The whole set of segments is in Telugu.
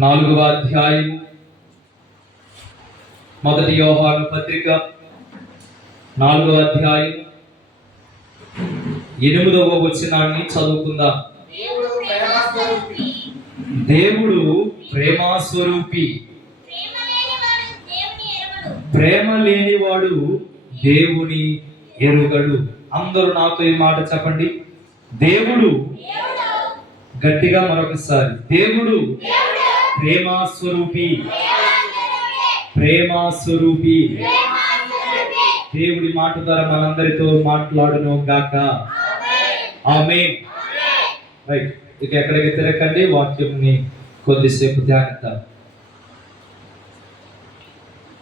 4వ అధ్యాయం మొదటి యోహాను పత్రిక 4వ అధ్యాయం 8వ వచనాన్ని చదువుకుందాం. దేవుడు ప్రేమాస్వరూపి, ప్రేమ లేనివాడు దేవుని ఎరుగడు. అందరూ నాతో ఈ మాట చెప్పండి. దేవుడు, గట్టిగా మరొకసారి, దేవుడు ప్రేమాస్వరూపి, ప్రేమాస్వరూపి. దేవుడి మాట ద్వారా మనందరితో మాట్లాడును గాక. ఆమేన్. రైట్, ఇక ఎక్కడికి తిరగండి, వాక్యంని కొద్దిసేపు ధ్యానిద్దాం.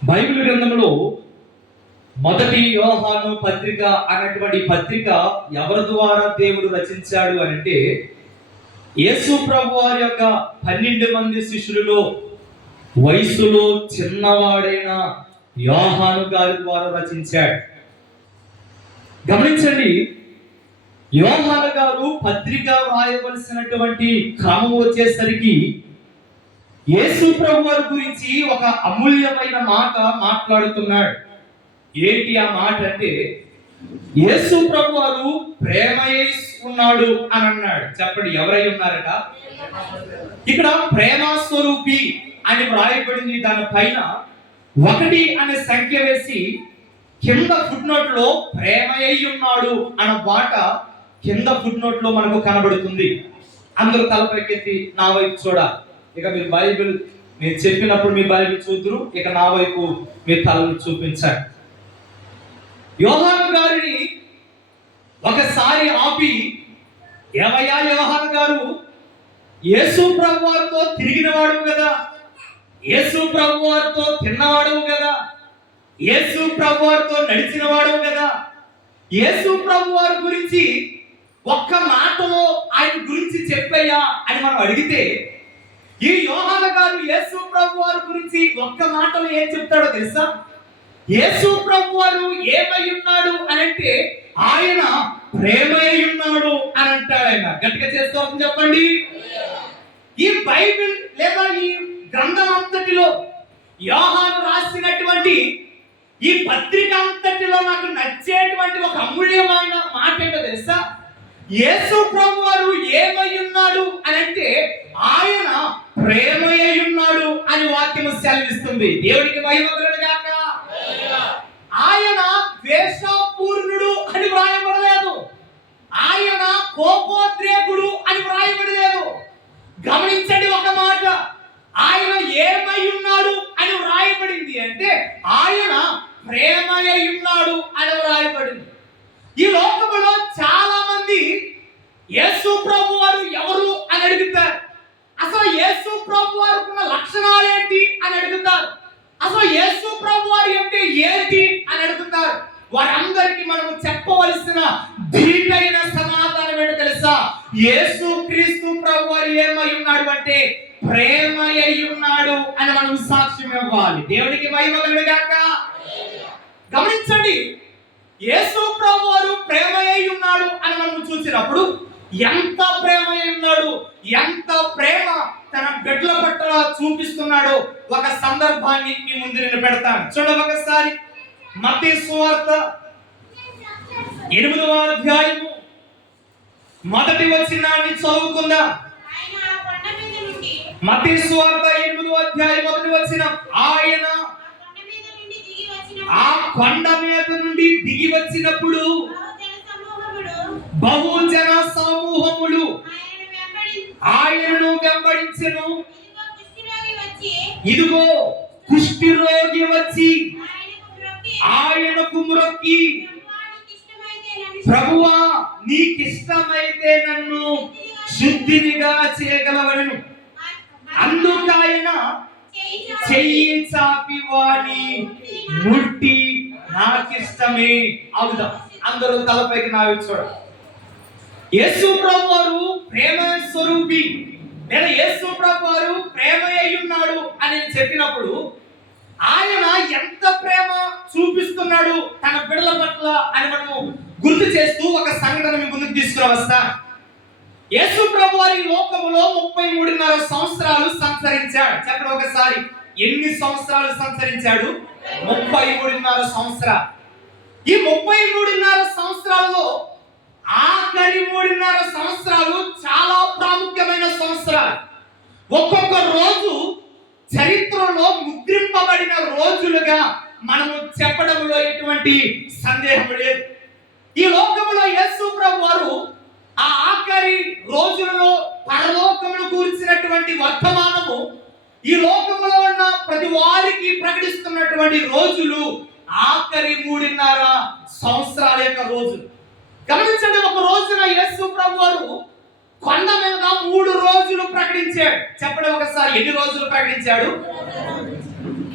బైబిల్ గ్రంథంలో మొదటి యోహాను పత్రిక అన్నటువంటి పత్రిక ఎవరి ద్వారా దేవుడు రచించాడు అంటే యేసు ప్రభు వారి యొక్క 12 మంది శిష్యులలో వయసులో చిన్నవాడైన యోహాను గారి ద్వారా రచించాడు. గమనించండి, యోహాను గారు పత్రిక రాయవలసినటువంటి క్రమం వచ్చేసరికి యేసు ప్రభు వారి గురించి ఒక అమూల్యమైన మాట మాట్లాడుతున్నాడు. ఏంటి ఆ మాట అంటే, యేసు ప్రభు వారు ప్రేమయై ఉన్నాడు అని అన్నాడు. చెప్పండి, ఎవరై ఉన్నారట? ఇక్కడ ప్రేమాస్వరూపి అని వ్రాయబడింది. దాని పైన 1 అనే సంఖ్య వేసి కింద ఫుట్ నోట్ లో ప్రేమయై ఉన్నాడు అన్న మాట కింద ఫుట్ నోట్ లో మనకు కనబడుతుంది. అందరూ తలపైకెత్తి నా వైపు చూడాలి. ఇక మీరు బైబిల్ నేను చెప్పినప్పుడు మీ బైబిల్ చూద్దరు, ఇక నా వైపు మీ తలను చూపించండి. యోహాను గారిని ఒకసారి ఆపి, ఏమయ్యా యోహాను గారు, యేసు ప్రభు వారితో తిరిగినవాడు కదా, యేసు ప్రభు వారితో తిన్నవాడు కదా, యేసు ప్రభు వారితో నడిచినవాడు కదా, యేసు ప్రభు వారి గురించి ఒక్క మాటలో ఆయన గురించి చెప్పయ్యా అని మనం అడిగితే, ఈ యోహాను గారు యేసు ప్రభు వారి గురించి ఒక్క మాటలో ఏం చెప్తాడో తెలుసా? యేసు ప్రభు వారు ఏమై ఉన్నాడు అని అంటే ఆయన ప్రేమై ఉన్నాడు అని అంటాడు. ఆయన గట్టిగా చేసుకోవాలని చెప్పండి. ఈ బైబిల్ లేదా ఈ గ్రంథం అంతటిలో యోహాను రాసినటువంటి ఈ పత్రిక అంతటిలో నాకు నచ్చేటువంటి ఒక అమూల్యమైన మాట ఏంటో తెలుసా? యేసు ప్రభు వారు ఏమై ఉన్నాడు అని అంటే ఆయన ప్రేమై ఉన్నాడు అని వాక్యము సెలవిస్తుంది. దేవుడికి మహిమ కలుగును గాక. ఆయన ద్వేషపూర్ణుడు అని వ్రాయబడలేదు, ఆయన కోపోద్రేకుడు అని వ్రాయబడలేదు. గమనించండి ఒక మాట, ఆయన ఏమై ఉన్నాడు అని వ్రాయబడింది అంటే ఆయన ప్రేమై ఉన్నాడు అని వ్రాయబడింది. ఈ లోకములో చాలా మంది యేసు ప్రభు వారు ఎవరు అని అడుగుతారు. అసలు యేసు ప్రభు వారికి ఉన్న లక్షణాలు ఏంటి అని అడుగుతారు. అసలు యేసు ప్రభు వారు అంటే ఏంటి అని అడుగుతారు. వారందరికీ మనము చెప్పవలసిన ధీటైన సమాధానం ఏంటో తెలుసా? యేసు క్రీస్తు ప్రభు వారు ఏమై ఉన్నాడు అంటే ప్రేమై ఉన్నాడు అని మనం సాక్ష్యం ఇవ్వాలి. దేవుడికి మహిమ కలుగును గాక. గమనించండి, యేసు ప్రభు వారు ప్రేమై ఉన్నాడు అని మనం చూసినప్పుడు ఎంత ప్రేమై ఉన్నాడు, ఎంత ప్రేమ తన బిడ్డల పట్ల చూపిస్తున్నాడో ఒక సందర్భాన్ని మీ ముందు నేను పెడతాను. చూడండి ఒకసారి, మత్తయి సువార్త 8వ అధ్యాయము మొదటి వచనాన్ని చదువుకుందాం. మత్తయి సువార్త 8వ అధ్యాయం మొదటి వచనం, ఆయన ఆ కొండ మీద నుండి దిగి వచ్చినప్పుడు బహుజన సమూహములు ఆయనను వెంబడించెను. ఇదిగో కుష్ఠరోగి వచ్చి ఆయనకు మ్రొక్కి, ప్రభువా నీకిష్టమైతే నన్ను శుద్ధినిగా చేయగలవను. అందుకైన చెయ్యి చాపి వాని ముట్టి నాకిష్టమే అవుదాం. అందరూ తలపైకి నా చూడండి. యేసు ప్రభు వారు ప్రేమ స్వరూపి లేదా యేసు ప్రభు వారు ప్రేమై ఉన్నాడు అని చెప్పినప్పుడు ఆయన ఎంత ప్రేమ చూపిస్తున్నాడు తన బిడ్డల పట్ల అని మనము గుర్తు చేస్తూ ఒక సంఘటన మీ ముందుకు తీసుకుని వస్తా. యేసు ప్రభువారి లోకములో 33.5 సంవత్సరాలు సంచరించారు. సంచరించాడు. చెప్పండి ఒకసారి, ఎన్ని సంవత్సరాలు సంచరించాడు? 33.5 సంవత్సరాలు. ఈ 33.5 సంవత్సరాల్లో ఆఖరి 3.5 సంవత్సరాలు చాలా ప్రాముఖ్యమైన సంవత్సరాలు. ఒక్కొక్క రోజు చరిత్రలో ముద్రింపబడిన రోజులుగా మనము చెప్పడంలో ఎటువంటి సందేహం లేదు. ఈ లోకంలో యేసు ప్రభు వారు ఆ ఆఖరి రోజులలో పరలోకమును గురించినటువంటి వర్తమానము ఈ లోకంలో ఉన్న ప్రతి వారికి ప్రకటిస్తున్నటువంటి రోజులు ఆఖరి 3.5 సంవత్సరాల యొక్క రోజులు. గమనించండి, ఒక రోజున యేసు ప్రభు వారు కొండ మీద 3 రోజులు ప్రకటించాడు. చెప్పండి ఒకసారి, ఎన్ని రోజులు ప్రకటించాడు?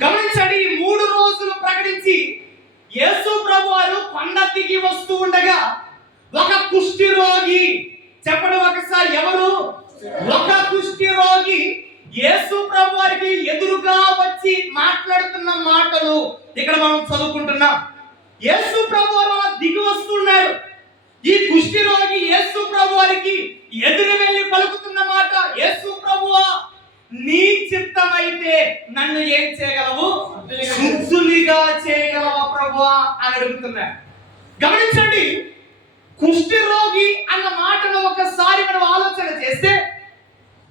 గమనించండి, ఈ 3 రోజులు ప్రకటించి యేసు ప్రభు వారు కొండ దిగి వస్తూ ఉండగా ఒక కుష్టి రోగి, చెప్పండి ఒకసారి, ఎవరు? ఒక కుష్టి రోగి యేసు ప్రభు వారికి ఎదురుగా వచ్చి మాట్లాడుతున్న మాటలు ఇక్కడ మనం చదువుకుంటున్నాం. యేసు ప్రభు వారు దిగి వస్తున్నాడు. ఈ కుష్టి రోగి యేసు ప్రభు వారికి ఎదురు వెళ్ళి పలుకుతున్న మాట, యేసు ప్రభువా, నీ చిత్తమైతే నన్ను ఏం చేయగలవు? శుద్ధునిగా చేయగలవా ప్రభువా అని అడుగుతున్నాడు. గమనించండి, కుష్టి రోగి అన్న మాటను ఒకసారి మనం ఆలోచన చేస్తే,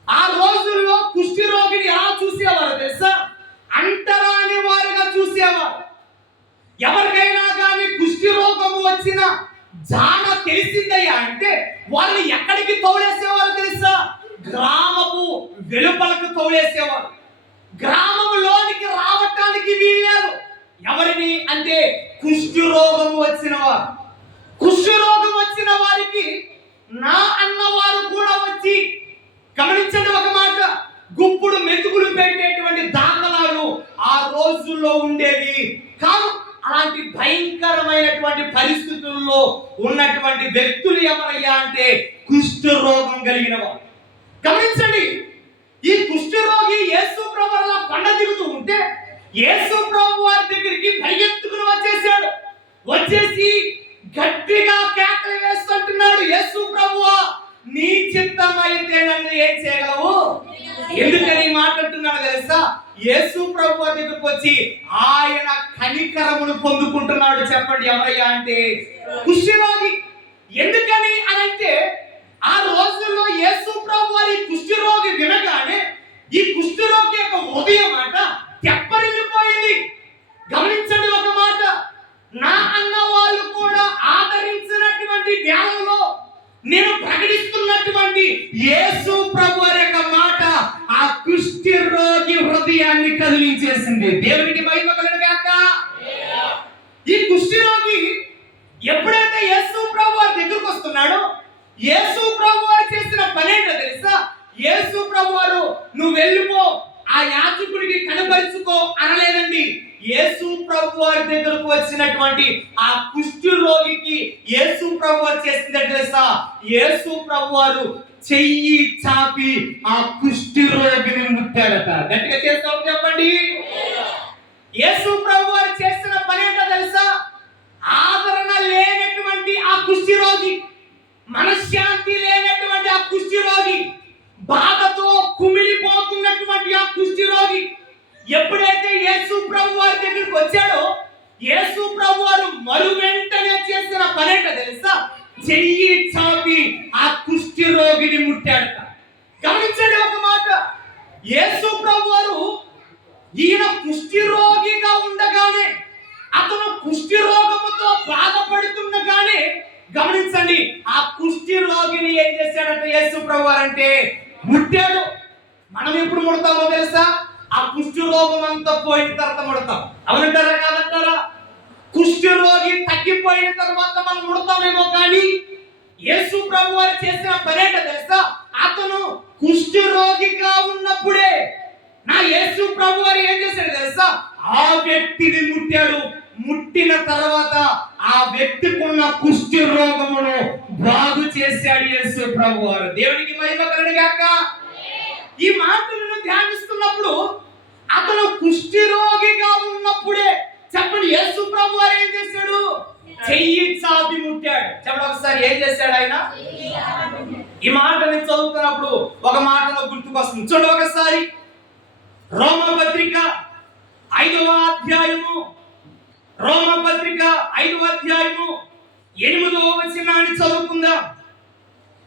ఆ రోజుల్లో కుష్టి రోగిని ఎలా చూసేవారు తెలుసా? అంటరాని వారుగా చూసేవారు. ఎవరికైనా కానీ కుష్టి రోగము వచ్చిన జాన తెలిసిందయ్యా అంటే వాళ్ళని ఎక్కడికి తోలేసేవారు తెలుసా? గ్రామపు వెలుపలకు తోలేసేవారు. గ్రామంలోనికి రావటానికి వీల్లేదు. ఎవరిని అంటే కుష్టి రోగం వచ్చిన వారు. కుష్టి రోగం వచ్చిన వారికి నా అన్నవారు కూడా వచ్చి, గమనించండి ఒక మాట, గుప్పుడు మెతుకులు పెట్టేటువంటి దాఖలాలు ఆ రోజుల్లో ఉండేవి కాదు. అలాంటి భయంకరమైనటువంటి పరిస్థితుల్లో ఉన్నటువంటి వ్యక్తులు ఎవరయ్యా అంటే కుష్ఠ రోగం కలిగిన వారు. గమనించండి, ఈ కుష్ఠ రోగి యేసు ప్రభు వారు కొండ దిగుతూ ఉంటే యేసు ప్రభు వారి దగ్గరికి పరిగెత్తుకుని వచ్చేసాడు. వచ్చేసి గట్టిగా కేకలు వేస్తుంటున్నాడు, యేసు ప్రభువా, నీ చిత్తం అయితే నన్ను ఏం చేయగలవు? ఎందుకని మాట్లాడుతున్నాడు తెలుసా? యేసు ప్రభు దగ్గరకు వచ్చి ఆయన కనికరమును పొందుకుంటున్నాడు. చెప్పండి ఎవరయ్యా అంటే కుష్ఠరోగి. ఎందుకని అని అంటే ఆ రోజుల్లో యేసు ప్రభు వారి కుష్ఠరోగి వినగానే ఈ కుష్ఠరోగి యొక్క హృదయం మాట తెప్పరిల్లిపోయింది. గమనించండి ఒక మాట, నా అన్న వాళ్ళు కూడా ఆదరించినటువంటి వేళలో నేను ప్రకటిస్తున్నటువంటి యేసు ప్రభు వారి యొక్క మాట ఆ కుష్ఠి రోగి హృదయాన్ని కదిలించేసింది. దేవునికి మహిమ కలుగును గాక. ఈ కుష్ఠి రోగి ఎప్పుడైతే యేసు ప్రభు వారి దగ్గరకు వస్తున్నాడో, యేసు ప్రభు వారు చేసిన పని ఏంటో తెలుసా? యేసు ప్రభు వారు నువ్వు వెళ్ళిపో, ఆ యాజకుడికి కనపరుచుకో అనలేదండి. యేసు ప్రభు వారి దగ్గరకు వచ్చినటువంటి ఆ కుష్ఠి రోగికి యేసు ప్రభు వారు చేసింది తెలుసా? యేసు ప్రభు వారు చెయ్యి చాపి ఆ కుష్ఠి రోగిని ముట్టాడట. గట్టిగా చేస్తాం చెప్పండి. యేసు ప్రభు వారు చేసిన పని ఏంటో తెలుసా? ఆదరణ లేనటువంటి ఆ కుష్ఠి రోగి, మనశ్శాంతి లేనటువంటి ఆ కుష్ఠి రోగి, బాధతో కుమిలిపోతున్నటువంటి ఆ కుష్ఠి రోగి ఎప్పుడైతే యేసు ప్రభు వారి దగ్గరికి వచ్చాడో, యేసు ప్రభు వారు మరు వెంటనే చేసిన పని ఏంటో తెలుసా? చెయ్యి చాపి ఆ కుష్ఠి రోగిని ముట్టాడట. గమనించండి ఒక మాట, యేసు ప్రభు వారు ఈయన కుష్ఠి రోగిగా ఉండగానే, అతను కుష్ఠి రోగముతో బాధపడుతుండగానే, గమనించండి, ఆ కుష్ఠి రోగిని ఏం చేశాడట యేసు ప్రభు వారు అంటే ముట్టాడు. మనం ఎప్పుడు ముడతామో తెలుసా? ఆ కుష్ఠి రోగం అంతా పోయిన తర్వాత ముడతాం. అవునంటారా కాదంటారా? కుష్ఠి రోగి తగ్గిపోయిన తర్వాత మనం ముడతామేమో, కానీ యేసు ప్రభు వారు చేసిన పని ఏంటో తెలుసా? అతను కుష్ఠి రోగిగా ఉన్నప్పుడే నా యేసు ప్రభు వారు ఏం చేశాడు తెలుసా? ఆ వ్యక్తిని ముట్టాడు. ముట్టిన తర్వాత ఆ వ్యక్తికి ఉన్న కుష్ఠి రోగమును బాగు చేశాడు యేసు ప్రభు వారు. దేవునికి మహిమ కలుగును గాక. ఈ మాటలను ధ్యానిస్తున్నప్పుడు అతను కుష్ఠి రోగిగా ఉన్నప్పుడే, చెప్పండి, యేసు ప్రభు వారు ఏం చేశాడు? చెయ్యి చాపి ముట్టాడు. చెప్పండి ఒకసారి, ఏం చేశాడు ఆయన? ఈ మాటని చదువుతున్నప్పుడు ఒక మాటలో గుర్తుకొస్తుంది. చూడండి ఒకసారి, రోమపత్రిక 5వ అధ్యాయము, రోమపత్రిక 5వ అధ్యాయము 8వ వచనాన్ని చదువుకుందాం.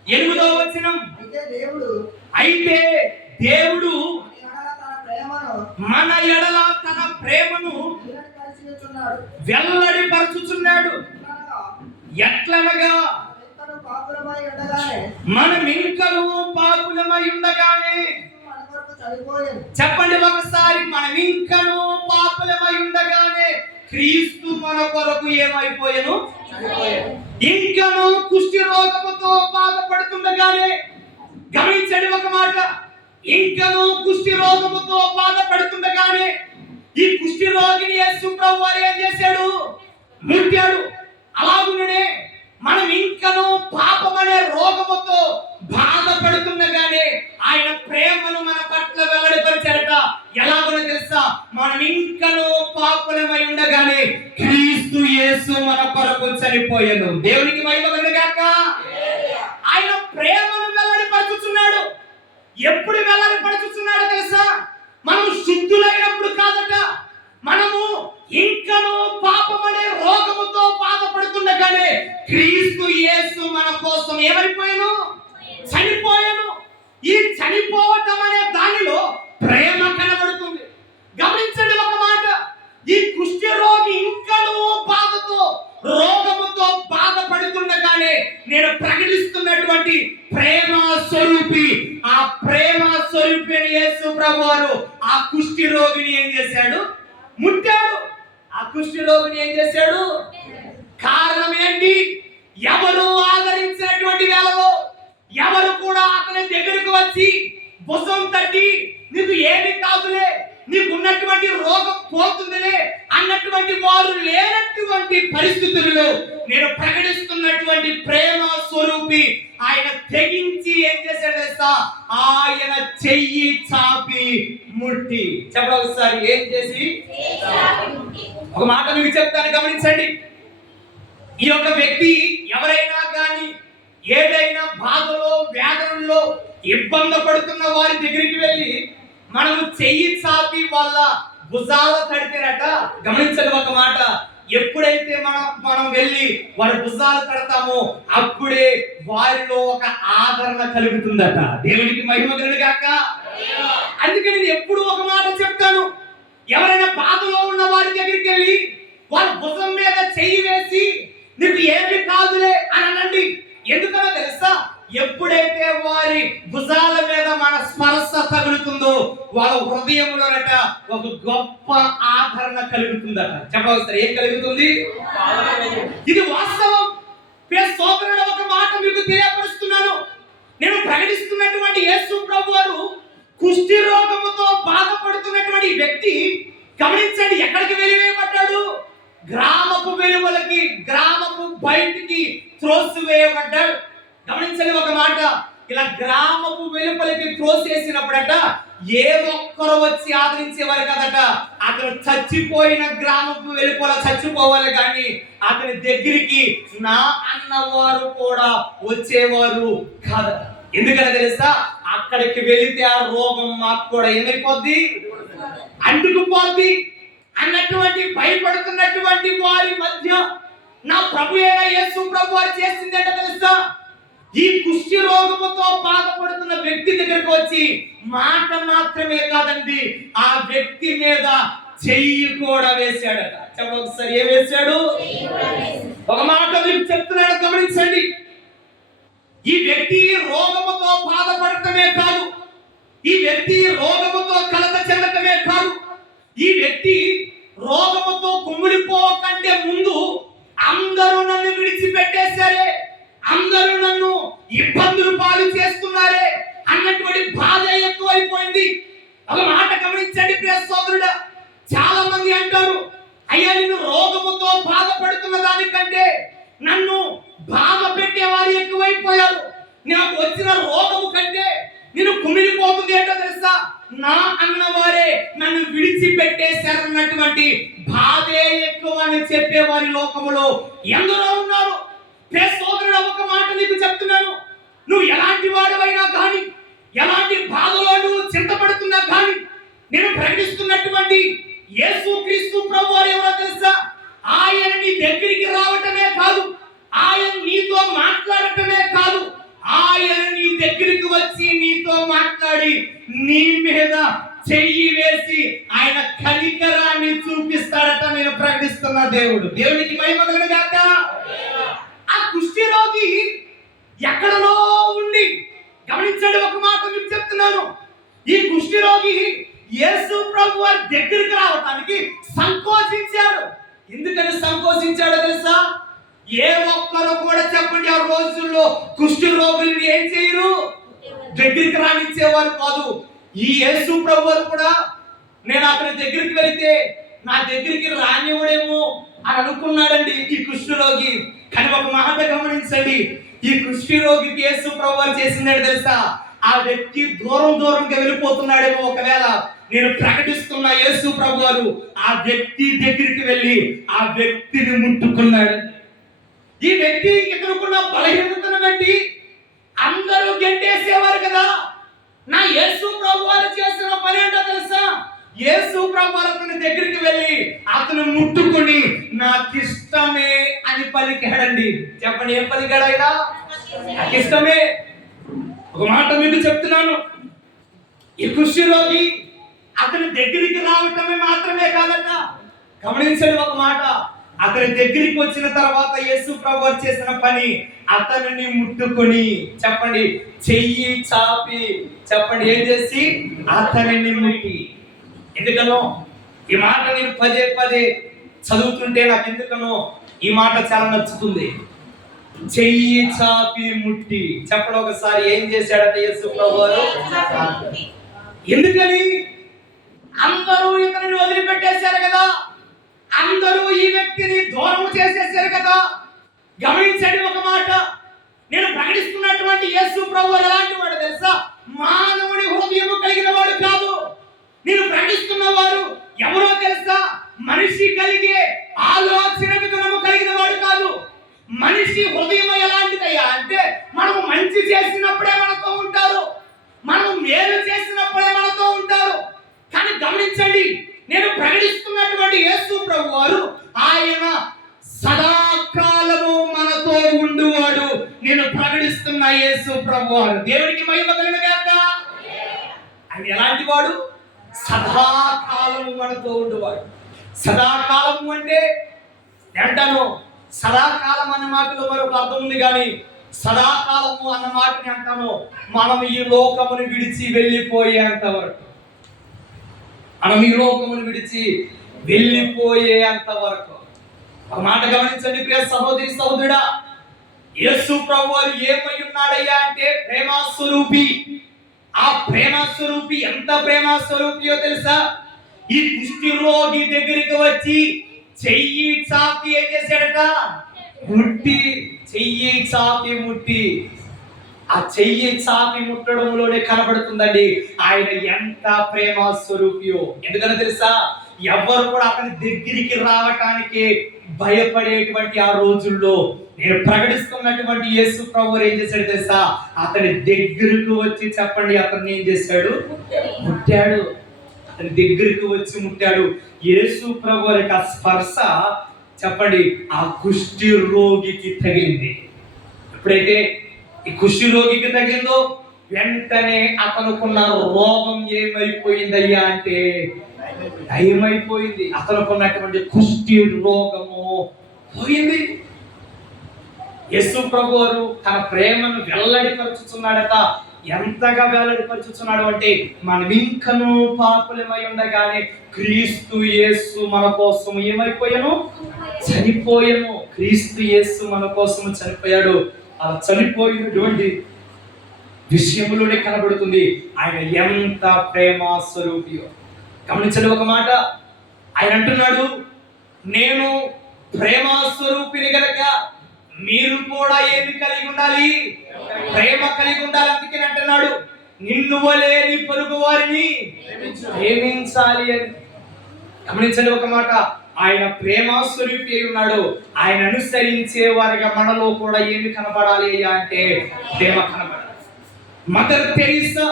8వ వచనం. అయితే దేవుడు మన ఎడల తన ప్రేమను వెల్లడిపరచుచున్నాడు. ఎట్లనగా మనం ఇంకను పాపులమై ఉండగానే, చెప్పండి ఒకసారి, మనం ఇంకను పాపులమై ఉండగానే క్రీస్తు మన కొరకు ఏమైపోయాను? ఇంకను కుష్టి రోగముతో బాధపడుతుండగానే, గమనించండి ఒక మాట, ఇంకను కుష్టి రోగముతో బాధపడుతుండగానే ఈ కుష్టి రోగిని యేసు ప్రభువారు ఏం చేశాడు? ముట్టాడు. అలాగునే మనం ఇంకను పాపం అనే రోగముతో బాధపడుతుండగానే ఆయన ప్రేమను మన పట్ల వెల్లడిపరిచారట. ఎలాగో తెలుసా? మనం ఇంకను పాపులమై ఉండగానే క్రీస్తు యేసు మన కొరకు చనిపోయాడు. దేవునికి మహిమ కలుగుగాక. ఆయన ప్రేమను వెల్లడిపరుచుచున్నాడు. ఎప్పుడు వెల్లడిపరుచుచున్నాడు తెలుసా? మనం శుద్ధులైనప్పుడు కాదట. మనము ఇంకను పాపం అనే రోగముతో బాధపడుతుండగానే క్రీస్తు యేసు మన కోసం ఏమైపోయాను? చనిపోయాను. ఈ చనిపోవటం అనే దానిలో ప్రేమ కనబడుతుంది. గమనించండి ఒక మాట, ఈ కుష్ఠ రోగి ఇంకను బాధతో రోగముతో బాధపడుతుండగానే నేను ప్రకటిస్తున్నటువంటి ప్రేమ స్వరూపి, ఆ ప్రేమ స్వరూపి యేసు ప్రభువారు ఆ కుష్ఠ రోగిని ఏం చేశాడు? ముట్టాడు. ఆ కుష్ఠ రోగిని ఏం చేశాడు? కారణం ఏంటి? ఎవరు ఆదరించినటువంటి వేళలో ఎవరు కూడా అతని దగ్గరకు వచ్చి భుజం తట్టి నీకు ఏమి కాదులే, నీకు ఉన్నటువంటి రోగం పోతుందిలే అన్నటువంటి వారు లేనటువంటి పరిస్థితుల్లో నేను ప్రకటిస్తున్నటువంటి ప్రేమ స్వరూపి ఆయన తెగించి ఏం చేశాడు తెలుసా? ఆయన చెయ్యి చాపి ముట్టి. చెప్పండి ఒకసారి, ఏం చేసి? ఒక మాట మీకు చెప్తాను, గమనించండి. ఈ యొక్క వ్యక్తి ఎవరైనా కానీ ఏదైనా బాధలో వేదనలో ఇబ్బంది పడుతున్న వారి దగ్గరికి వెళ్ళి మనము చెయ్యి చాపి వాళ్ళ భుజాల తడితేనట. గమనించండి ఒక మాట, ఎప్పుడైతే మనం వెళ్ళి వారి భుజాలు తడతామో అప్పుడే వారిలో ఒక ఆదరణ కలుగుతుందట. దేవునికి మహిమ కలుగుగాక. అందుకే నేను ఎప్పుడు ఒక మాట చెప్తాను, ఎవరైనా బాధలో ఉన్న వారి దగ్గరికి వెళ్ళి వారి భుజం మీద చెయ్యి వేసి నీకు ఏమి కాదులే అని అనండి. ఎందుకనో తెలుసా? ఎప్పుడైతే వారి భుజాల మీద మన స్పర్శ తగులుతుందో వాళ్ళ హృదయంలోనట ఒక గొప్ప ఆదరణ కలుగుతుందట. చెప్పవస్తారు, ఏం కలుగుతుంది? ఇది వాస్తవం. సోదరుడు ఒక మాట మీకు తెలియపరుస్తున్నాను. నేను ప్రకటిస్తున్నటువంటి యేసు ప్రభువారు కుష్ఠి రోగముతో బాధపడుతున్నటువంటి వ్యక్తి, గమనించండి, ఎక్కడికి వెలివేయబడ్డాడు? గ్రామపు వెలువలకి, గ్రామపు బయటికి త్రోసివేయబడ్డాడు. గమనించండి ఒక మాట, ఇలా గ్రామపు వెలుపలికి త్రోసేసినప్పుడట ఏ ఒక్కరు వచ్చి ఆదరించేవారు కదట. అతను చచ్చిపోయిన గ్రామపు వెలుపల చచ్చిపోవాలి కానీ అతని దగ్గరికి నా అన్నవారు కూడా వచ్చేవారు కాదట. ఎందుకని తెలుసా? అక్కడికి వెళితే ఆ రోగం మాకు కూడా ఏమైపోద్ది? అంటుకుపోద్ది అన్నటువంటి భయపడుతున్నటువంటి వారి మధ్య నా ప్రభు అయిన యేసు ప్రభు వారు చేసింది ఏంటో తెలుసా? ఈ కుష్ఠి రోగముతో బాధపడుతున్న వ్యక్తి దగ్గరకు వచ్చి మాట మాత్రమే కాదండి, ఆ వ్యక్తి మీద చెయ్యి కూడా వేశాడట. చెప్పండి ఒకసారి, ఏం వేశాడు? ఒక మాట మీకు చెప్తున్నాడు, గమనించండి. ఈ వ్యక్తి రోగముతో బాధపడటమే కాదు, ఈ వ్యక్తి రోగముతో కలత చెందటమే కాదు, ఈ వ్యక్తి రోగముతో కుమిలిపోకంటే ముందు అందరూ నన్ను విడిచిపెట్టేశారే, అందరూ నన్ను ఇబ్బందులు పాలు చేస్తున్నారే అన్నటువంటి బాధ ఎక్కువైపోయింది. ఒక మాట గమనించండి ప్రియ సోదరుడా, చాలా మంది అంటారు, అయ్యా నిన్ను రోగముతో బాధపడుతున్న దానికంటే నన్ను బాధ పెట్టేవారు ఎక్కువైపోయారు, నాకు వచ్చిన రోగము కంటే నేను కుమిలిపోతుంది ఏంటో తెలుసా? నా అన్నవారే నన్ను విడిచిపెట్టేశారన్నటువంటి బాధే ఎక్కువ అని చెప్పేవారి లోకములో ఎందరో ఉన్నారు. సోదరుడు, ఒక మాట నీకు చెప్తున్నాను, నువ్వు ఎలాంటి వాడవైనా కానీ, ఎలాంటి బాధలో నువ్వు చింతపడుతున్నా కానీ, నేను నీతో మాట్లాడి నీ మీద చెయ్యి వేసి ఆయన కనికరాన్ని చూపిస్తాడట. నేను ప్రకటిస్తున్నా. దేవునికి మహిమ కలుగును గాక. ఆ కుష్టి రోగి ఎక్కడలో ఉండి, గమనించండి, ఒక మాట మీకు చెప్తున్నాను. ఈ కుష్టి రోగి యేసు ప్రభు వారి దగ్గరికి రావడానికి సంకోచించాడు. ఎందుకని సంకోచించాడో తెలుసా? ఏ ఒక్కరు కూడా చెప్పండి, ఆ రోజుల్లో కుష్టి రోగుల్ని ఏం చేయరు, దగ్గరికి రానిచ్చేవారు కాదు. ఈ యేసు ప్రభు వారు కూడా నేను అతని దగ్గరికి వెళితే నా దగ్గరికి రానివ్వడేమో అని అనుకున్నాడండి ఈ కుష్టి రోగి. కానీ ఒక మాట గమనించండి, ఈ కుష్టి రోగికి యేసు ప్రభు వారు చేసిందని తెలుసా? ఆ వ్యక్తి దూరంగా వెళ్ళిపోతున్నాడేమో. ఒకవేళ నేను ప్రకటిస్తున్న యేసు ప్రభు వారు ఆ వ్యక్తి దగ్గరికి వెళ్ళి ఆ వ్యక్తిని ముట్టుకున్నాడు. ఈ వ్యక్తి ఇతరుకున్న బలహీనతను బట్టి అందరూ గెంటేసేవారు కదా. నా యేసు ప్రభు వారు చేసిన పని ఏంటో తెలుసా? యేసు ప్రభు వారు అతని దగ్గరికి వెళ్ళి అతను ముట్టుకుని నాకిష్టమే అని పలికాడండి. చెప్పండి, ఏం పలికాడు ఆయన? నాకిష్టమే. ఒక మాట మీకు చెప్తున్నాను, ఈ కుష్టి రోగి అతని దగ్గరికి రావటమే మాత్రమే కాదట. గమనించండి ఒక మాట, అతని దగ్గరికి వచ్చిన తర్వాత యేసు ప్రభు చేసిన పని అతనిని ముట్టుకొని, చెప్పండి, చెయ్యి చాపి, చెప్పండి, ఏం చేసి? అతనిని ముట్టి. ఎందుకనో ఈ మాట నేను పదే చదువుతుంటే నాకు ఎందుకనో ఈ మాట చాలా నచ్చుతుంది. చెయ్యి చాపి ముట్టి. చెప్పండి ఒకసారి, ఏం చేశాడట యేసు ప్రభు వారు? ఎందుకని? అందరూ ఇతనిని వదిలిపెట్టేశారు కదా, అందరూ ఈ వ్యక్తిని దూరం చేసేశారు కదా. గమనించండి ఒక మాట, నేను ప్రకటిస్తున్నటువంటి యేసు ప్రభు ఎలాంటి వాడు తెలుసా? మానవుడి హృదయము కలిగిన వాడు కాదు. నేను ప్రకటిస్తున్న వారు ఎవరో తెలుసా? మనిషి కలిగే ఆలోచన విధానము కలిగిన వాడు కాదు. మనిషి హృదయం ఎలాంటిదయ్యా అంటే, మనము మంచి చేసినప్పుడే మనతో ఉంటారు, మనం మేలు చేసినప్పుడే మనతో ఉంటారు. కానీ గమనించండి, నేను ప్రకటిస్తున్నటువంటి యేసు ప్రభు వారు ఆయన సదాకాలము మనతో ఉండువాడు. నేను ప్రకటిస్తున్న యేసు ప్రభు వారు. దేవునికి మహిమ కలుగును గాక. ఆయన ఎలాంటి వాడు? సదాకాలము మనతో ఉండువాడు. సదాకాలము అంటే అంటాను, సదాకాలం అన్న మాటలో మరొక అర్థం ఉంది. కానీ సదాకాలము అన్న మాటని అంటాను, మనం ఈ లోకమును విడిచి వెళ్ళిపోయేంత వరకు, మనం ఈ లోకమును విడిచి వెళ్ళిపోయేంత వరకు. ఒక మాట గమనించండి ప్రియ సహోదరి సహోదరుడా, యేసు ప్రభు వారు ఏమై ఉన్నాడయ్యా అంటే ప్రేమ స్వరూపి. ఆ ప్రేమ స్వరూపి ఎంత ప్రేమ స్వరూపియో తెలుసా? ఈ కుష్టి రోగి దగ్గరికి వచ్చి చెయ్యి చాపి ఏం చేశాడట? ముట్టి. చెయ్యి చాపి ముట్టి. ఆ చెయ్యి చాపి ముట్టడంలోనే కనబడుతుందండి ఆయన ఎంత ప్రేమ స్వరూపియో. ఎందుకని తెలుసా? ఎవరు కూడా అతని దగ్గరికి రావటానికి భయపడేటువంటి ఆ రోజుల్లో నేను ప్రకటిస్తున్నటువంటి యేసు ప్రభు ఏం చేశాడు తెలుసా? అతని దగ్గరకు వచ్చి, చెప్పండి, అతన్ని ఏం చేశాడు? ముట్టాడు. అతని దగ్గరకు వచ్చి ముట్టాడు. యేసు ప్రభు యొక్క స్పర్శ, చెప్పండి, ఆ కుష్టి రోగికి తగిలింది. ఎప్పుడైతే ఈ కుష్టి రోగికి తగిలిందో వెంటనే అతనుకున్న రోగం ఏమైపోయిందయ్యా అంటే నయమైపోయింది. అతనుకున్నటువంటి కుష్టి రోగము పోయింది. యేసు ప్రభు వారు తన ప్రేమను వెల్లడిపరుచుతున్నాడట. ఎంతగా వెల్లడిపరుచుతున్నాడు అంటే, మనం ఇంకనూ పాపులమై ఉండగానే క్రీస్తు యేసు మన కోసం ఏమైపోయాను? చనిపోయాను. క్రీస్తు యేసు మన కోసం చనిపోయాడు. అలా చనిపోయినటువంటి విషయంలోనే కనబడుతుంది ఆయన ఎంత ప్రేమ స్వరూపియో. గమనించండి ఒక మాట, ఆయన అంటున్నాడు, నేను ప్రేమ స్వరూపిని గనక మీరు కూడా ఏమి కలిగి ఉండాలి? ప్రేమ కలిగి ఉండాలి. అందుకే అంటున్నాడు, నిన్ను వలె నీ పొరుగు వారిని ప్రేమించాలి అని. గమనించండి ఒక మాట, ఆయన ప్రేమ స్వరూపి అయి ఉన్నాడు. ఆయన అనుసరించే వారిగా మనలో కూడా ఏమి కనబడాలి అయ్యా అంటే ప్రేమ కనబడాలి. మదర్ తెరీసా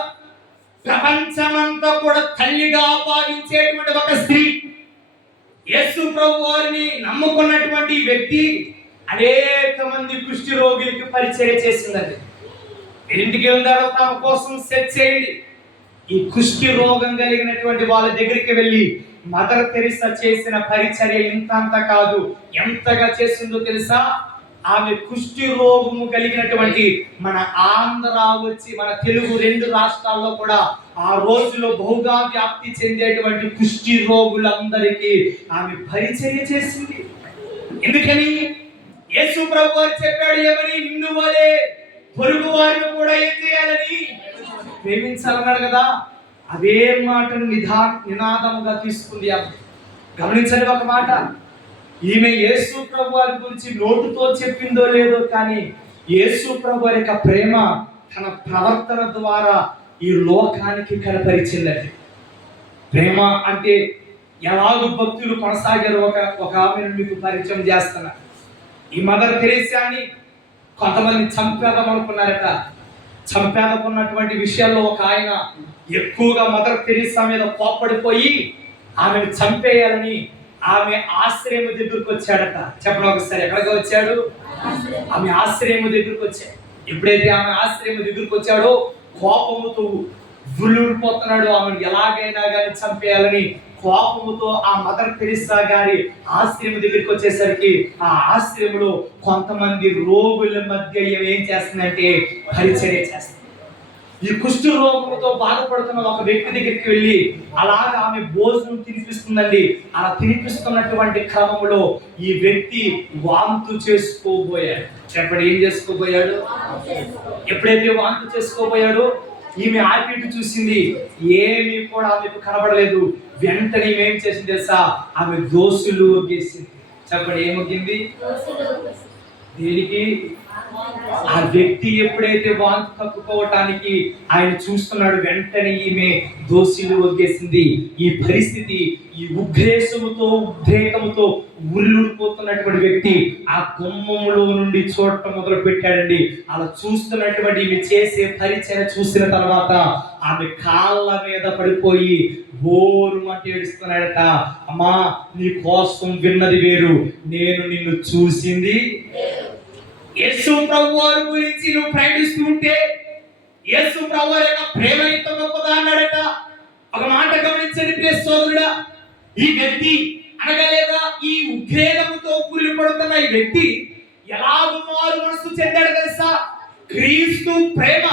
ప్రపంచమంతా కూడా తల్లిగా భావించేటువంటి ఒక స్త్రీ, యేసు ప్రభు వారిని నమ్ముకున్నటువంటి వ్యక్తి అనేక మంది కుష్టి రోగులకు పరిచయం చేసిందండి. ఇంటికి వెళ్ళిన తర్వాత ఆమె కోసం సెట్ చేయండి. ఈ కుష్టి రోగం కలిగినటువంటి వాళ్ళ దగ్గరికి వెళ్ళి మదర్ తెరిసా చేసిన పరిచర్య ఇంత కాదు, ఎంతగా చేసిందో తెలుసా? ఆమె కుష్టి రోగము కలిగినటువంటి మన ఆంధ్ర వచ్చి మన తెలుగు 2 రాష్ట్రాల్లో కూడా ఆ రోజులో బహుగా వ్యాప్తి చెందేటువంటి కుష్టి రోగులందరికీ ఆమె పరిచర్య చేసింది. ఎందుకని? యేసు ప్రభు వారు చెప్పాడు ఏమని? నిన్ను వలే పొరుగు వారిని కూడా ఏం చేయాలని? ప్రేమించాలన్నాడు కదా. అదే మాటను నినాదముగా తీసుకుంది ఆమె. గమనించండి ఒక మాట, ఈమె యేసు ప్రభు వారి గురించి నోటుతో చెప్పిందో లేదో కానీ యేసు ప్రభు వారి యొక్క ప్రేమ తన ప్రవర్తన ద్వారా ఈ లోకానికి కనపరిచిందండి. ప్రేమ అంటే ఎలాగో భక్తులు కొనసాగారు. ఒక ఆమెను మీకు పరిచయం చేస్తున్నా. ఈ మదర్ తెరీసాని కొంతమంది చంపేద్దాం అనుకున్నారట. చంపేదకున్నటువంటి విషయాల్లో ఒక ఆయన ఎక్కువగా మదర్ తెరీసా మీద కోప్పడిపోయి ఆమెను చంపేయాలని ఆమె ఆశ్రయం దగ్గరకు వచ్చాడట. చెప్పడం ఒకసారి, ఎక్కడికి వచ్చాడు? ఆమె ఆశ్రయం దగ్గరకు వచ్చాడు. ఎప్పుడైతే ఆమె ఆశ్రయం దగ్గరకు వచ్చాడో కోపముతో ఊళ్ళూరిపోతున్నాడు. ఆమెను ఎలాగైనా కానీ చంపేయాలని కోపముతో ఆ మదర్ తెరీసా గారి ఆశ్రయం దగ్గరికి వచ్చేసరికి ఆ ఆశ్రయంలో కొంతమంది రోగుల మధ్య ఏం చేస్తుందంటే పరిచర్య చేస్తుంది. ఈ కుష్ఠ రోగంతో బాధపడుతున్న ఒక వ్యక్తి దగ్గరికి వెళ్ళి అలాగా ఆమె భోజనం తినిపిస్తుందండి. అలా తినిపిస్తున్నటువంటి క్రమంలో ఈ వ్యక్తి వాంతు చేసుకోబోయాడు. చెప్పండి, ఏం చేసుకోబోయాడు? ఎప్పుడైతే వాంతు చేసుకోబోయాడో ఈమె ఆపిటి చూసింది, ఏమీ కూడా ఆమెకు కనబడలేదు. వెంటనే ఏం చేసింది తెలుసా? ఆమె దోసులు ఒగ్గేసింది. చెప్పండి, ఏమొగ్గింది? దేనికి? ఆ వ్యక్తి ఎప్పుడైతే వాంతి కక్కుకోవటానికి ఆయన చూస్తున్నాడు, వెంటనే ఈమె దోషిలు ఒగ్గేసింది. ఈ పరిస్థితి, ఈ ఉద్రేకముతో ఉల్లుడిపోతున్నటువంటి వ్యక్తి ఆ గుమ్మంలో నుండి చూడటం మొదలు పెట్టాడండి. అలా చూస్తున్నటువంటి ఈమె చేసే పరిచయం చూసిన తర్వాత ఆమె కాళ్ళ మీద పడిపోయి బోరుమంటే ఏడుస్తున్నాడట. అమ్మా, నీ కోసం విన్నది వేరు, నేను నిన్ను చూసింది. యేసు ప్రభు వారి గురించి నువ్వు ప్రకటిస్తూ ఉంటే యేసు ప్రభు వారి యొక్క ప్రేమ ఎంత గొప్పదా అన్నాడట. ఒక మాట గమనించండి ప్రియ సోదరుడా, ఈ వ్యక్తి అనగా లేదా ఈ ఉద్రేకముతో కూలిపడుతున్న ఈ వ్యక్తి ఎలాగో మారు మనసు చెందాడు తెలుసా? క్రీస్తు ప్రేమ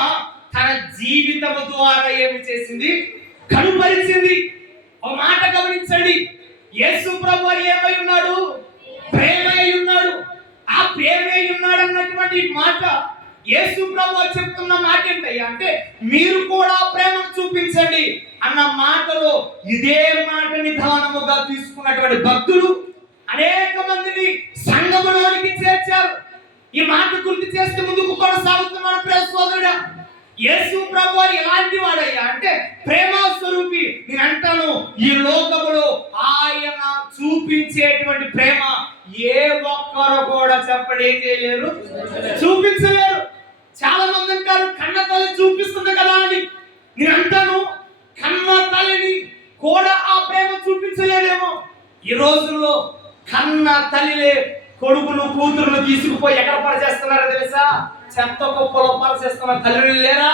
తన జీవితము ద్వారా ఏమి చేసింది? కనుపరిచింది. ఒక మాట గమనించండి, యేసు ప్రభు వారు ఏమై ఉన్నాడు? ప్రేమై ఉన్నాడు. ఆ ప్రేమే ఉన్నాడు అన్నటువంటి మాట యేసు ప్రభువు చెప్తున్న మాట ఏంటయ్యా అంటే, మీరు కూడా ప్రేమను చూపించండి అన్న మాటలో ఇదే మాట నిదానముగా తీసుకున్నటువంటి భక్తులు అనేక మందిని సంఘములోనికి చేర్చారు. ఈ మాట గుర్తు చేస్తే ముందుకు కొనసాగుతున్నాను ప్రియ సోదరుడా. యేసు ప్రభువు ఎలాంటి వాడయ్యా అంటే ప్రేమ స్వరూపి. నేను అంటాను, ఈ లోకములో ఆయన చూపించేటువంటి ప్రేమ ఏ ఒక్కరు కూడా చెప్పండి ఏం చేయలేరు, చూపించలేరు. చాలా మంది అంటారు కన్న తల్లి చూపిస్తుంది కదా అని. నేను అంటాను, కన్న తల్లిని కూడా ఆ ప్రేమ చూపించలేదేమో. ఈ రోజుల్లో కన్న తల్లిలే కొడుకును కూతురును తీసుకుపోయి ఎక్కడ పరచేస్తున్నారో తెలుసా? చెత్త కుప్పలో పరచేస్తున్న తల్లులు లేరా?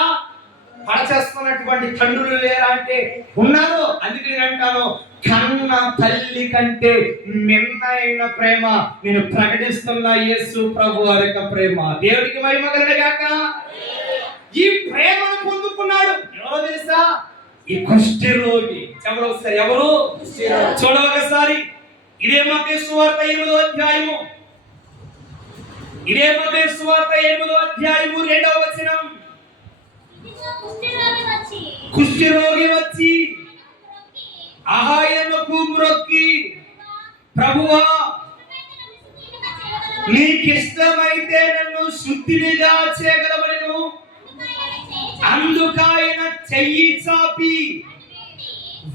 పరచేస్తున్నటువంటి తండ్రులు లేరా అంటే ఉన్నారు. అందుకే నేను అంటాను, కన్న తల్లి కంటే మిన్నైన ప్రేమ నేను ప్రకటిస్తున్న యేసు ప్రభు వారి యొక్క ప్రేమ. దేవుడికి మహిమ కలుగుగాక. ఈ ప్రేమను పొందుకున్నాడు ఎవరో తెలుసా? ఈ కుష్టి రోగి. చెప్పండి ఒకసారి, ఎవరు? చూడ ఒకసారి. ఇదే మత్తయి సువార్త 8వ అధ్యాయము. ఇదే మత్తయి సువార్త 8వ అధ్యాయము 2వ వచనం. కుష్టి రోగి వచ్చి ఆయనకు మ్రొక్కి, ప్రభువా, నీకిష్టమైతే నన్ను శుద్ధినిగా చేయగలవను. అందుకైన చెయ్యి చాపి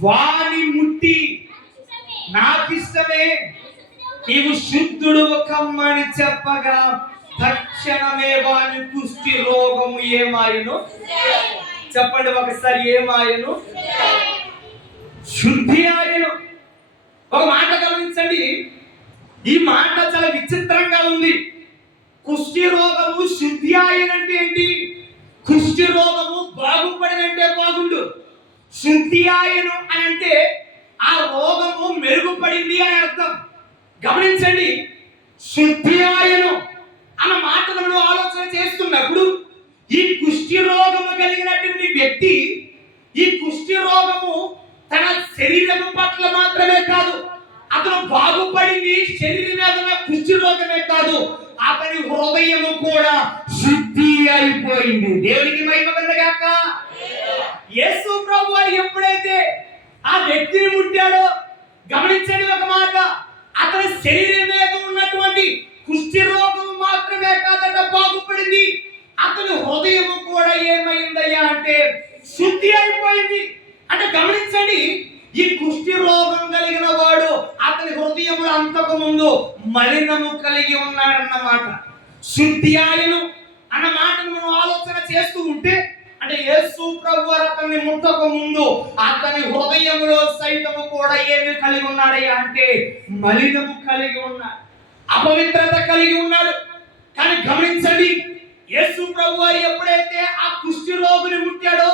వాని ముట్టి, నాకిష్టమే, నీవు శుద్ధుడు కమ్మని చెప్పగా తక్షణమే వాని కుష్టి రోగము ఏమాయను? చెప్పండి ఒకసారి, ఏమాయను? శుద్ధి ఆయను. ఒక మాట గమనించండి, ఈ మాట చాలా విచిత్రంగా ఉంది. కుష్టి రోగము శుద్ధి ఆయనంటే ఏంటి? కుష్టి రోగము బాగుపడినంటే బాగుండు, శుద్ధి ఆయను అని అంటే ఆ రోగము మెరుగుపడింది అని అర్థం. గమనించండి, శుద్ధి ఆయను అన్న మాటను మనం ఆలోచన చేస్తున్నప్పుడు ఈ కుష్టి రోగము కలిగినటువంటి వ్యక్తి, ఈ కుష్టి రోగము తన శరీరము పట్ల మాత్రమే కాదు, అతను బాగుపడింది శరీరం మీద కుష్టి రోగమే కాదు, అతని హృదయము కూడా శుద్ధి అయిపోయింది. దేవునికి మహిమ కలుగుగాక. యేసు ప్రభు వారు ఎప్పుడైతే ఆ వ్యక్తిని ముట్టాడో, గమనించండి ఒక మాట, అతని శరీరం మీద ఉన్నటువంటి కుష్టి రోగం మాత్రమే కాదట బాగుపడింది, అతని హృదయము కూడా ఏమైందయ్యా అంటే శుద్ధి అయిపోయింది. అంటే గమనించండి, ఈ కుష్టి రోగం కలిగిన వాడు అతని హృదయములో అంతకు ముందు మలినము కలిగి ఉన్నాడన్నమాట. శుద్ధి ఆయను అన్న మాటను మనం ఆలోచన చేస్తూ ఉంటే, అంటే యేసు ప్రభు అతన్ని ముట్టక ముందు అతని హృదయములో సైతము కూడా ఏమి కలిగి ఉన్నాడయ్యా అంటే మలినము కలిగి ఉన్నాడు, అపవిత్రత కలిగి ఉన్నాడు. కానీ గమనించండి, యేసు ప్రభు వారు ఎప్పుడైతే ఆ కుష్టి రోగిని ముట్టాడో,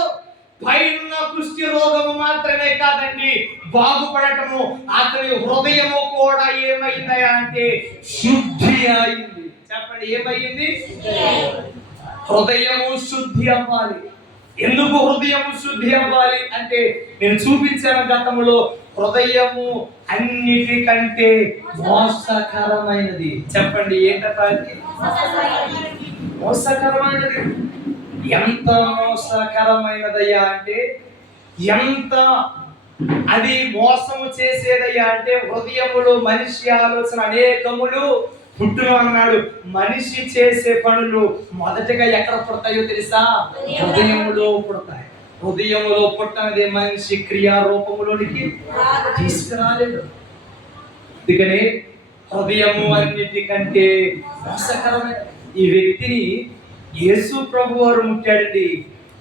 పైన కుష్టి రోగము మాత్రమే కాదండి బాగుపడటము, అతని హృదయము కూడా ఏమైందయ్యా అంటే శుద్ధి అయింది. చెప్పండి, ఏమైంది? హృదయము శుద్ధి అవ్వాలి. ఎందుకు హృదయము శుద్ధి అవ్వాలి అంటే నేను చూపించాను గతంలో, హృదయము అన్నిటికంటే మోసకరమైనది. చెప్పండి, ఏంటది? మోసకరమైనది. ఎంత మోసకరమైనదయ్యా అంటే, ఎంత అది మోసము చేసేదయ్యా అంటే, హృదయములో మనిషి ఆలోచన అనేకములు పుట్టును అన్నాడు. మనిషి చేసే పనులు మొదటగా ఎక్కడ పుడతాయో తెలుసా? హృదయములో పుడతాయి. హృదయములో పుట్టనదే మనిషి క్రియారూపములోనికి తీసుకురాలేదు. అందుకనే హృదయము అన్నిటికంటే మోసకరమైన ఈ వ్యక్తిని యేసు ప్రభు వారు ముట్టాడండి.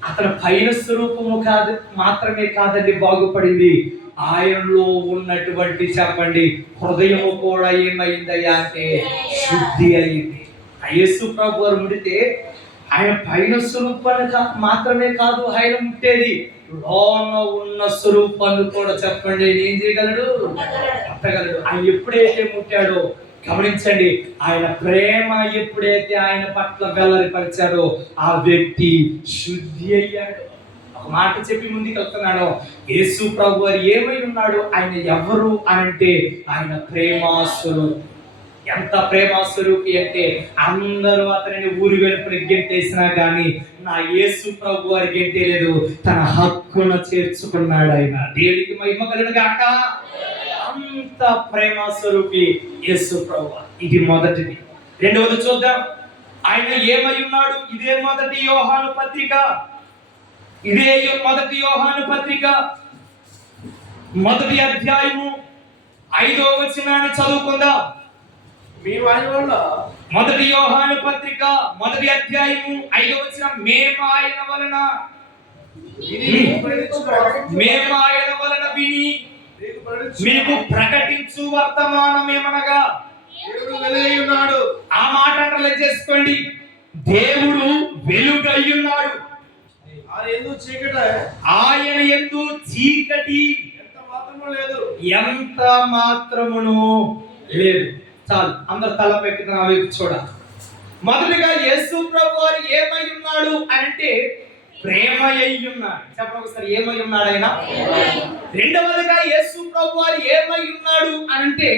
అతని పైన స్వరూపము కాదు మాత్రమే కాదండి బాగుపడింది, ఆయనలో ఉన్నటువంటి చెప్పండి హృదయము కూడా ఏమైందయ్యా అంటే శుద్ధి అయింది. యేసు ప్రభు వారు ముడితే ఆయన పైన స్వరూపాన్ని మాత్రమే కాదు ఆయన ముట్టేది, లోన ఉన్న స్వరూపాన్ని కూడా చెప్పండి ఏం చేయగలడు? ముట్టగలడు. ఆయన ఎప్పుడైతే ముట్టాడో గమనించండి, ఆయన ప్రేమ ఎప్పుడైతే ఆయన పట్ల వెల్లరిపరిచాడో ఆ వ్యక్తి శుద్ధి అయ్యాడు. ఒక మాట చెప్పి ముందుకు వెళ్తున్నాడు. యేసు ప్రభు వారు ఏమై ఉన్నాడు? ఆయన ఎవరు అనంటే ఆయన ప్రేమాస్వరూపి. ఎంత ప్రేమాస్వరూపి అంటే అందరూ అతనిని ఊరి వెలుపలి గెంటేసినా కానీ నా యేసు ప్రభు వారి గెంటేలేదు, తన హక్కున చేర్చుకున్నాడు ఆయన. దేవునికి మహిమ కలుగుగాక. అంత ప్రేమాస్వరూపి యేసు ప్రభు. ఇది మొదటిది. రెండవది చూద్దాం, ఆయన ఏమై ఉన్నాడు. ఇదే మొదటి యోహాను పత్రిక, ఇదే మొదటి యోహాను పత్రిక మొదటి అధ్యాయము 5వ వచనాన్ని చదువుకుందాం. మేము ఆయన వల్ల, మొదటి యోహాను పత్రిక మొదటి అధ్యాయము 5వ వచనం, మేము ఆయన వలన విని మీకు ప్రకటించు వర్తమానం ఏమనగా దేవుడు వెలుగై ఉన్నాడు. ఆ మాట అండర్లైన్ చేసుకోండి. దేవుడు వెలుగై ఉన్నాడు. ఆయన యందు చీకటి ఎంత మాత్రము లేదు, ఎంత మాత్రమును లేదు. చాలు, అందరు తల పెట్టి నా వైపు చూడాలి. మొదటిగా యేసు ప్రభు వారు ఏమై ఉన్నాడు అంటే ప్రేమ అయి ఉన్నాడు. చెప్పండి ఒకసారి, ఏమై ఉన్నాడు ఆయన? రెండవదిగా యేసు ప్రభు వారు ఏమై ఉన్నాడు అంటే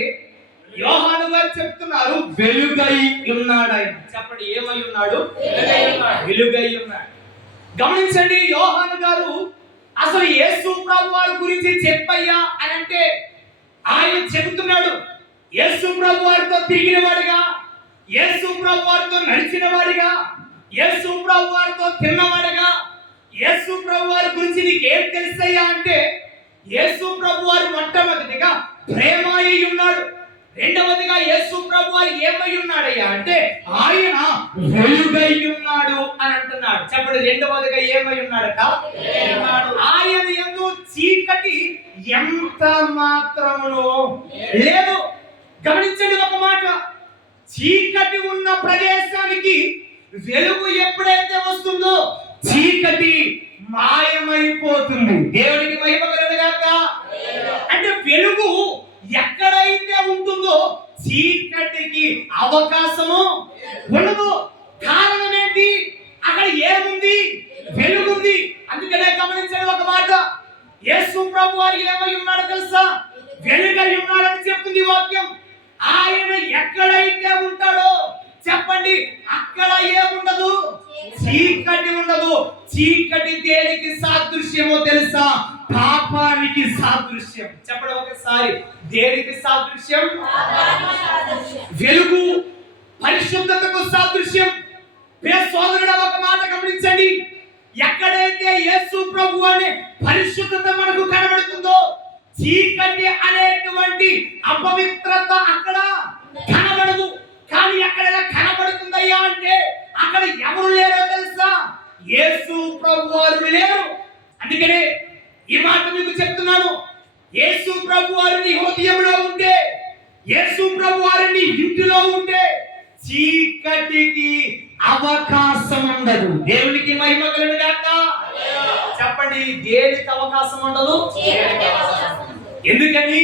యోహాను గారు చెప్తున్నారు వెలుగై ఉన్నాడు ఆయన. చెప్పండి, ఏమై ఉన్నాడు? వెలుగై ఉన్నాడు. గమనించండి, యోహాను గారు అసలు యేసు ప్రభు వారి గురించి చెప్పయ్యా అని అంటే ఆయన చెబుతున్నాడు యేసు ప్రభు వారితో తిరిగిన వాడిగా, యేసు ప్రభు వారితో నడిచిన వాడిగా, యేసు ప్రభు వారితో తిన్నవాడిగా, యేసు ప్రభు వారి గురించి నీకేం తెలుసయ్యా అంటే యేసు ప్రభు వారు మొట్టమొదటిగా ప్రేమ అయి ఉన్నాడు. రెండవదిగా యేసు ప్రభు వారు ఏమై ఉన్నాడయ్యా అంటే ఆయన వెలుగై ఉన్నాడు అని అంటున్నాడు. చెప్పండి, రెండవదిగా ఏమై ఉన్నాడట? ఆయన యందు చీకటి ఎంత మాత్రమును లేదు. గమనించండి ఒక మాట, చీకటి ఉన్న ప్రదేశానికి వెలుగు ఎప్పుడైతే వస్తుందో చీకటి మాయమైపోతుంది. దేవునికి మహిమ కలుగుగాక. అంటే వెలుగు ఎక్కడైతే ఉంటుందో చీకటికి అవకాశము ఉండదు. కారణం ఏంటి? అక్కడ ఏముంది? వెలుగుంది. అందుకనే గమనించండి ఒక మాట, యేసు ప్రభు వారు ఏమై ఉన్నాడో తెలుసా? వెలుగై ఉన్నాడని చెప్తుంది వాక్యం. ఆయన ఎక్కడైతే ఉంటాడో చెప్పండి, అక్కడ ఏముండదు? చీకటి ఉండదు. చీకటి దేనికి సాదృశ్యమో తెలుసా? పాపానికి సాదృశ్యం. చెప్పండి ఒకసారి, దేనికి సాదృశ్యం? వెలుగు పరిశుద్ధతకు సాదృశ్యం. ప్రియ సోదరుడా, ఒక మాట గమనించండి, ఎక్కడైతే యేసు ప్రభు అనే పరిశుద్ధత మనకు కనబడుతుందో చీకటి అనేటువంటి అపవిత్రత అక్కడ కనబడదు. కానీ ఎక్కడైనా కనబడుతుందయ్యా అంటే అక్కడ ఎవరు లేరో తెలుసా? యేసు ప్రభు వారు లేరు. అందుకనే ఈ మాట మీకు చెప్తున్నాను, యేసు ప్రభు వారు నీ హృదయంలో ఉంటే, యేసు ప్రభు వారు నీ ఇంటిలో ఉంటే చీకటికి అవకాశం ఉండదు. దేవునికి మహిమ కలుగుగాక. చెప్పండి, దేనికి అవకాశం ఉండదు? ఎందుకని?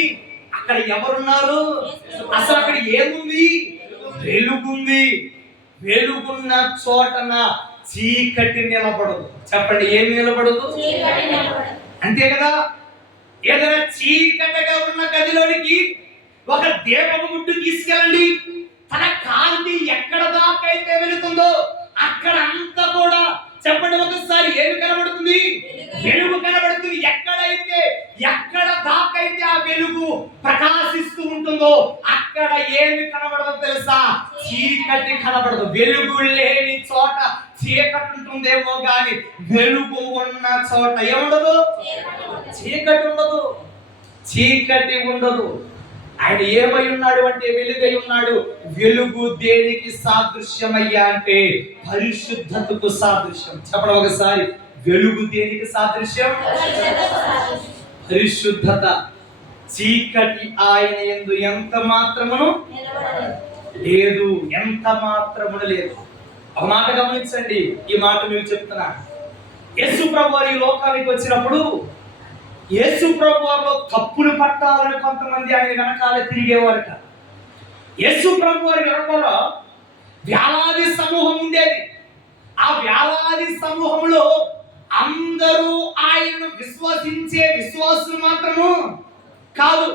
అక్కడ ఎవరున్నారు? అసలు అక్కడ ఏముంది? వెలుగుంది. వెలుగున్న చోటన చీకటి నిలబడదు. చెప్పండి, ఏమి నిలబడదు? అంతే కదా. ఏదైనా చీకటిగా ఉన్న గదిలోనికి ఒక దీపపు గుడ్డు తీసుకెళ్ళండి, తన కాంతి ఎక్కడ దాకైతే వెళుతుందో అక్కడ అంతా కూడా చెప్పండి ఒకసారి ఏమి కనబడుతుంది? వెలుగు కనబడుతుంది. ఎక్కడ దాకైతే ఆ వెలుగు ప్రకాశిస్తూ ఉంటుందో అక్కడ ఏమి కనబడదో తెలుసా? చీకటి కనబడదు. వెలుగు లేని చోట చీకటి ఉంటుందేమో గాని వెలుగు ఉన్న చోట ఏముండదు? చీకటి ఉండదు. చీకటి ఉండదు. ఆయన ఏమై ఉన్నాడు అంటే వెలుగై ఉన్నాడు. వెలుగు దేనికి సాదృశ్యమయ్యా అంటే పరిశుద్ధతకు సాదృశ్యం. చెప్పడం ఒకసారి, వెలుగు దేనికి సాదృశ్యం? పరిశుద్ధత. చీకటి ఆయన యందు ఎంత మాత్రమును లేదు. ఎంత మాత్రమును లేదు. ఒక మాట గమనించండి, ఈ మాట మీకు చెప్తున్నా. యేసు ప్రభు వారు ఈ లోకానికి వచ్చినప్పుడు యేసు ప్రభు వారిలో తప్పులు పట్టాలని కొంతమంది ఆయన వెనకాల తిరిగేవారట. యేసు ప్రభు వారి వెనకాల వేలాది సమూహం ఉండేది. ఆ వేలాది సమూహంలో అందరూ ఆయనను విశ్వసించే విశ్వాసులు మాత్రము కాదు,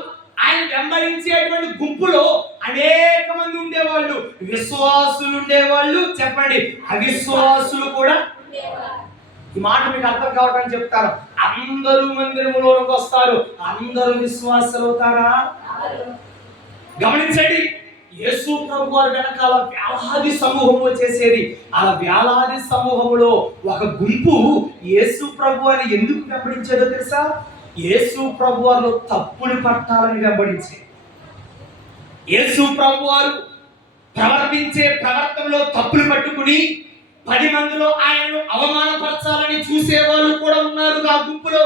ఆయన వెంబడించేటువంటి గుంపులో అనేక మంది ఉండేవాళ్ళు. విశ్వాసులు ఉండేవాళ్ళు, చెప్పండి అవిశ్వాసులు కూడా. ఈ మాట మీకు అర్థం కావడానికి చెప్తాను. అందరూ మందిరంలోకి వస్తారు, అందరూ విశ్వాసులు అవుతారా? గమనించండి, యేసు ప్రభు వారి వెనకాల వేలాది సమూహం వచ్చేసేది. ఆ వేలాది సమూహంలో ఒక గుంపు యేసు ప్రభు అని ఎందుకు వెంబడించేదో తెలుసా? యేసు ప్రభు వారిలో తప్పులు పట్టాలని వెంబడించేది. యేసు ప్రభు వారు ప్రవర్తించే ప్రవర్తనలో తప్పులు పట్టుకుని 10 మందిలో ఆయనను అవమానపరచాలని చూసేవాళ్ళు కూడా ఉన్నారు ఆ గుంపులో.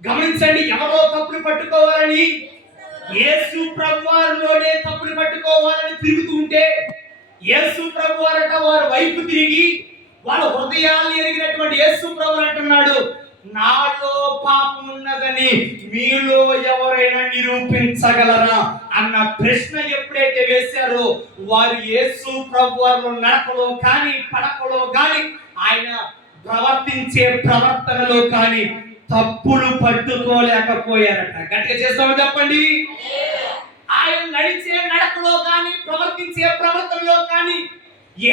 గమనించండి, ఎవరో తప్పులు పట్టుకోవాలని, యేసు ప్రభువారిలోనే తప్పులు పట్టుకోవాలని తిరుగుతూ ఉంటే యేసు ప్రభువారట వారి వైపు తిరిగి వాళ్ళ హృదయాలు ఎరిగినటువంటి యేసు ప్రభు అంటున్నాడు, నాలో పాపం ఉన్నదని మీలో ఎవరైనా నిరూపించగలరా అన్న ప్రశ్న ఎప్పుడైతే వేశారో వారు యేసు ప్రభు వారిలో నడకలో కానీ పడకలో కానీ ఆయన ప్రవర్తించే ప్రవర్తనలో కానీ తప్పులు పట్టుకోలేకపోయారట. గట్టిగా చేస్తామని చెప్పండి. ఆయన నడిచే నడకలో కానీ ప్రవర్తించే ప్రవర్తనలో కానీ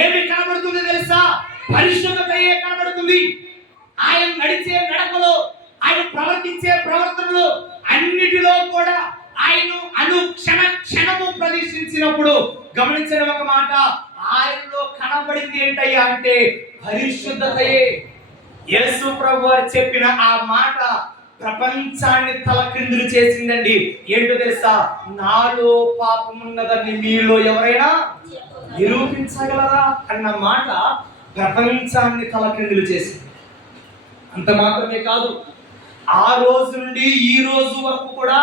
ఏమి కనబడుతుంది తెలుసా? పరిశుద్ధతయే కనబడుతుంది. ఆయన నడిచే నడకలో, ఆయన ప్రవర్తించే ప్రవర్తనలో అన్నిటిలో కూడా ఆయన క్షణము ప్రదర్శించినప్పుడు గమనించిన ఒక మాట, ఆయనలో కనబడింది ఏంటయ్యా అంటే పరిశుద్ధతయే. యేసు ప్రభు వారు చెప్పిన ఆ మాట ప్రపంచాన్ని తలక్రిందులు చేసిందండి. ఏంటో తెలుసా? నాలో పాపం ఉన్నదని మీలో ఎవరైనా నిరూపించగలరా అన్న మాట ప్రపంచాన్ని తలక్రిందులు చేసింది. అంత మాత్రమే కాదు, ఆ రోజు నుండి ఈ రోజు వరకు కూడా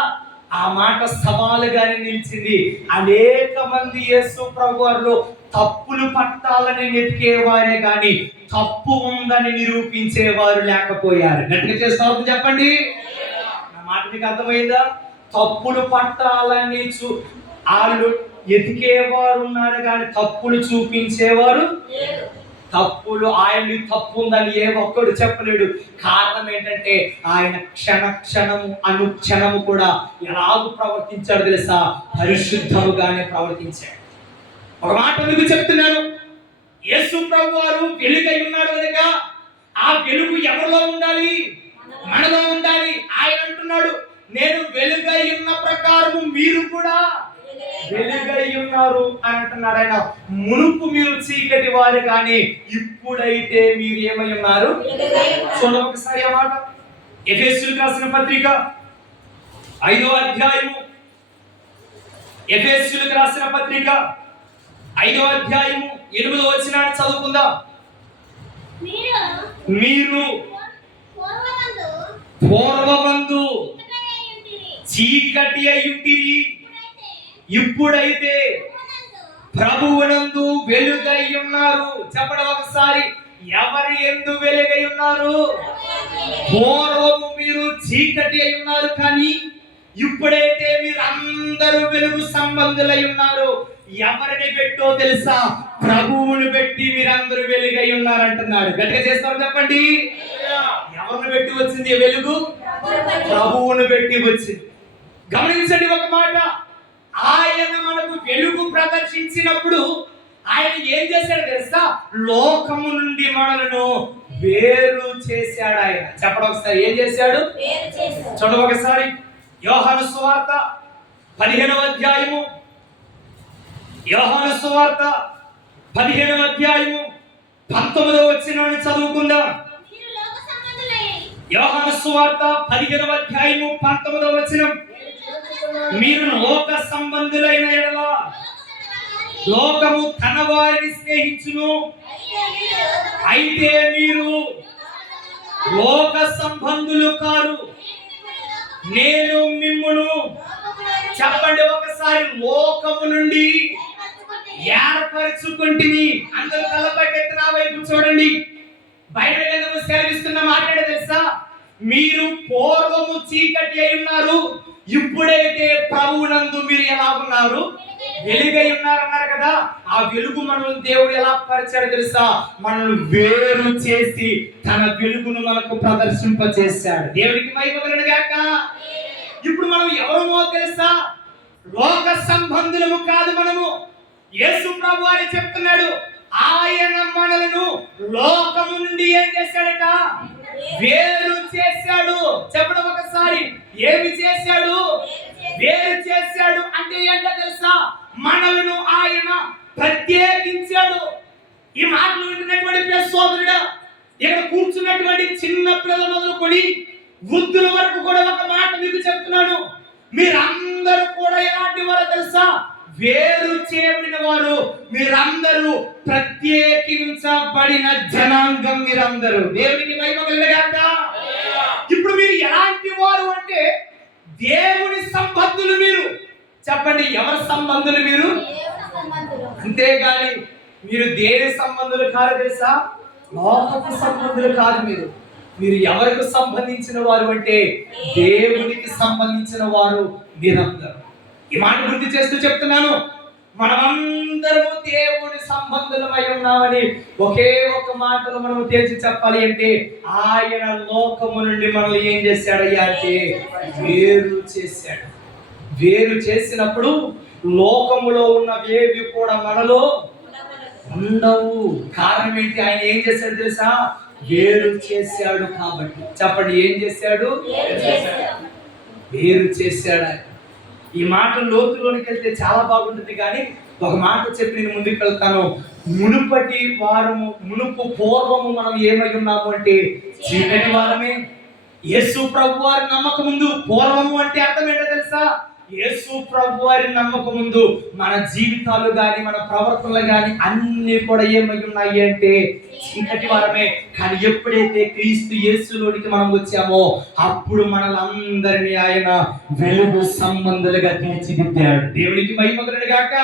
ఆ మాట సవాలుగానే నిలిచింది. అనేక మంది యేసు ప్రభువారిలో తప్పులు పట్టాలని వెతికేవారే కానీ తప్పు ఉందని నిరూపించేవారు లేకపోయారు. గట్టిగా చేస్తావు చెప్పండి. నా మాట మీకు అర్థమైందా? తప్పులు పట్టాలని వాళ్ళు ఎతికేవారు ఉన్నారు కానీ తప్పులు చూపించేవారు. తప్పులు ఆయన తప్పు ఉందని ఏ ఒక్కడు చెప్పలేడు. కారణం ఏంటంటే ఆయన క్షణము అనుక్షణము కూడా ఎలాగూ ప్రవర్తించాడు తెలుసా? పరిశుద్ధముగానే ప్రవర్తించాడు. ఒక మాట మీకు చెప్తున్నాను, యేసు ప్రభువారు వెలుగై ఉన్నాడు కనుక ఆ వెలుగు ఎవరిలో ఉండాలి? మనలో ఉండాలి. ఆయన అంటున్నాడు, నేను వెలుగై ఉన్న ప్రకారము మీరు కూడా వెలుగై ఉన్నారు అని అంటున్నాడు. ఆయన మునుపు మీరు చీకటి వారు కానీ ఇప్పుడైతే మీరు ఏమై ఉన్నారు? చూడండి ఒకసారి ఆ మాట. ఎఫెసీయులకు రాసిన పత్రిక 5వ అధ్యాయము, ఎఫెసీయులకు రాసిన పత్రిక 5వ అధ్యాయము 8వ వచనాన్ని చదువుకుందాం. మీరు పూర్వమందు చీకటి అయ్యుంటిరి, ఇప్పుడైతే ప్రభువునందు వెలుగై ఉన్నారు. చెప్పండి ఒకసారి, ఎవరి యందు వెలుగై ఉన్నారు? పూర్వము మీరు చీకటి అయి ఉన్నారు కానీ ఇప్పుడైతే మీరు అందరూ వెలుగు సంబంధులై ఉన్నారు. ఎవరిని పెట్టో తెలుసా? ప్రభువుని పెట్టి మీరందరూ వెలుగై ఉన్నారు అంటున్నాడు. గట్టిగా చేస్తారు చెప్పండి. ఎవరిని పెట్టి వచ్చింది వెలుగు? ప్రభువుని పెట్టి వచ్చింది. గమనించండి ఒక మాట, ఆయన మనకు వెలుగు ప్రదర్శించినప్పుడు ఆయన ఏం చేశాడు తెలుసా? లోకము నుండి మనలను వేరు చేశాడు. ఆయన చెప్పడం ఒకసారి, ఏం చేశాడు? చూడండి ఒకసారి, యోహాను సువార్త 15వ అధ్యాయము, యోహాను సువార్త 15వ అధ్యాయము 19వ వచనాన్ని చదువుకుందాం. యోహాను సువార్త 15వ అధ్యాయము 19వ వచనం, మీరు లోక సంబంధులైన యెడల లోకము తన వారిని స్నేహించును, అయితే మీరు లోక సంబంధులు కారు, నేను మిమ్మును చెప్పండి ఒకసారి, లోకము నుండి ఏర్పరచుకుంటుని. అందరూ తలపైకెత్తి నా వైపు చూడండి. బైబిల్ గ్రంథము సెలవిస్తున్న మాట్లాడే తెలుసా? మీరు పూర్వము చీకటి అయి ఉన్నారు, ఇప్పుడైతే ప్రభువునందు మీరు ఎలా ఉన్నారు? వెలుగై ఉన్నారు అన్నారు కదా. ఆ వెలుగు మనల్ని దేవుడు ఎలా పరిచాడు తెలుసా? మనల్ని వేరు చేసి తన వెలుగును మనకు ప్రదర్శింపచేశాడు. దేవుడికి మహిమ కలుగును గాక. ఇప్పుడు మనం ఎవరమో తెలుసా? లోక సంబంధులము కాదు మనము. యేసు ప్రభువారే చెప్తున్నాడు, ఆయన మనలను లోకము నుండి ఏం చేశాడట? వేరు చేశాడు. చెప్పడం ఒకసారి, ఏమి చేశాడు? వేరు చేశాడు అంటే ఏంటో తెలుసా? మనలను ఆయన ప్రత్యేకించాడు. ఈ మాటలు వింటున్నటువంటి ప్రియ సోదరుడా, ఇక్కడ కూర్చున్నటువంటి చిన్న పిల్లల మొదలుకొని వృద్ధుల వరకు కూడా ఒక మాట మీకు చెప్తున్నాను, మీరందరూ కూడా ఎలాంటి వారో తెలుసా? వేరు చేయబడిన వారు. మీరందరూ ప్రత్యేకించబడిన జనాంగం. మీరందరూ దేవునికి మహిమ కలుగుగాక. ఇప్పుడు మీరు ఎలాంటి వారు అంటే దేవుని సంబంధులు. మీరు చెప్పండి, ఎవరి సంబంధులు? మీరు. అంతేగాని మీరు దేని సంబంధులు కాదు తెలుసా? లోకపు సంబంధులు కాదు. మీరు ఎవరికి సంబంధించిన వారు అంటే దేవునికి సంబంధించిన వారు మీరందరూ. ఈ మాట గుర్తు చేస్తూ చెప్తున్నాను, మనమందరము దేవుని సంబంధులమై ఉన్నామని ఒకే ఒక మాటలో మనము తేల్చి చెప్పాలి అంటే, ఆయన లోకము నుండి మనల్ని ఏం చేశాడయ్యా అంటే వేరు చేశాడు. వేరు చేసినప్పుడు లోకములో ఉన్నవేవి కూడా మనలో ఉండవు. కారణం ఏంటి? ఆయన ఏం చేశాడు తెలుసా? వేరు చేశాడు. కాబట్టి చెప్పండి, ఏం చేశాడు? వేరు చేశాడు ఆయన. ఈ మాట లోతులోనికి వెళ్తే చాలా బాగుంటుంది, కానీ ఒక మాట చెప్పి నేను ముందుకు వెళ్తాను. మునుపు పూర్వము మనం ఏమై ఉన్నాము అంటే చీకటి వారమే. యేసు ప్రభు వారి నమ్మక ముందు పూర్వము అంటే అర్థం ఏంటో తెలుసా? యేసు ప్రభు వారి నమ్మకం ముందు మన జీవితాలు గాని మన ప్రవర్తనలు గాని అన్ని కూడా ఏమై ఉన్నాయి అంటే చీకటి వారమే. కానీ ఎప్పుడైతే క్రీస్తు యేసులోనికి మనం వచ్చామో అప్పుడు మనలందరినీ ఆయన వెలుగు సంబంధులుగా తీర్చిదిద్దాడు. దేవునికి మహిమ కలుగును గాక.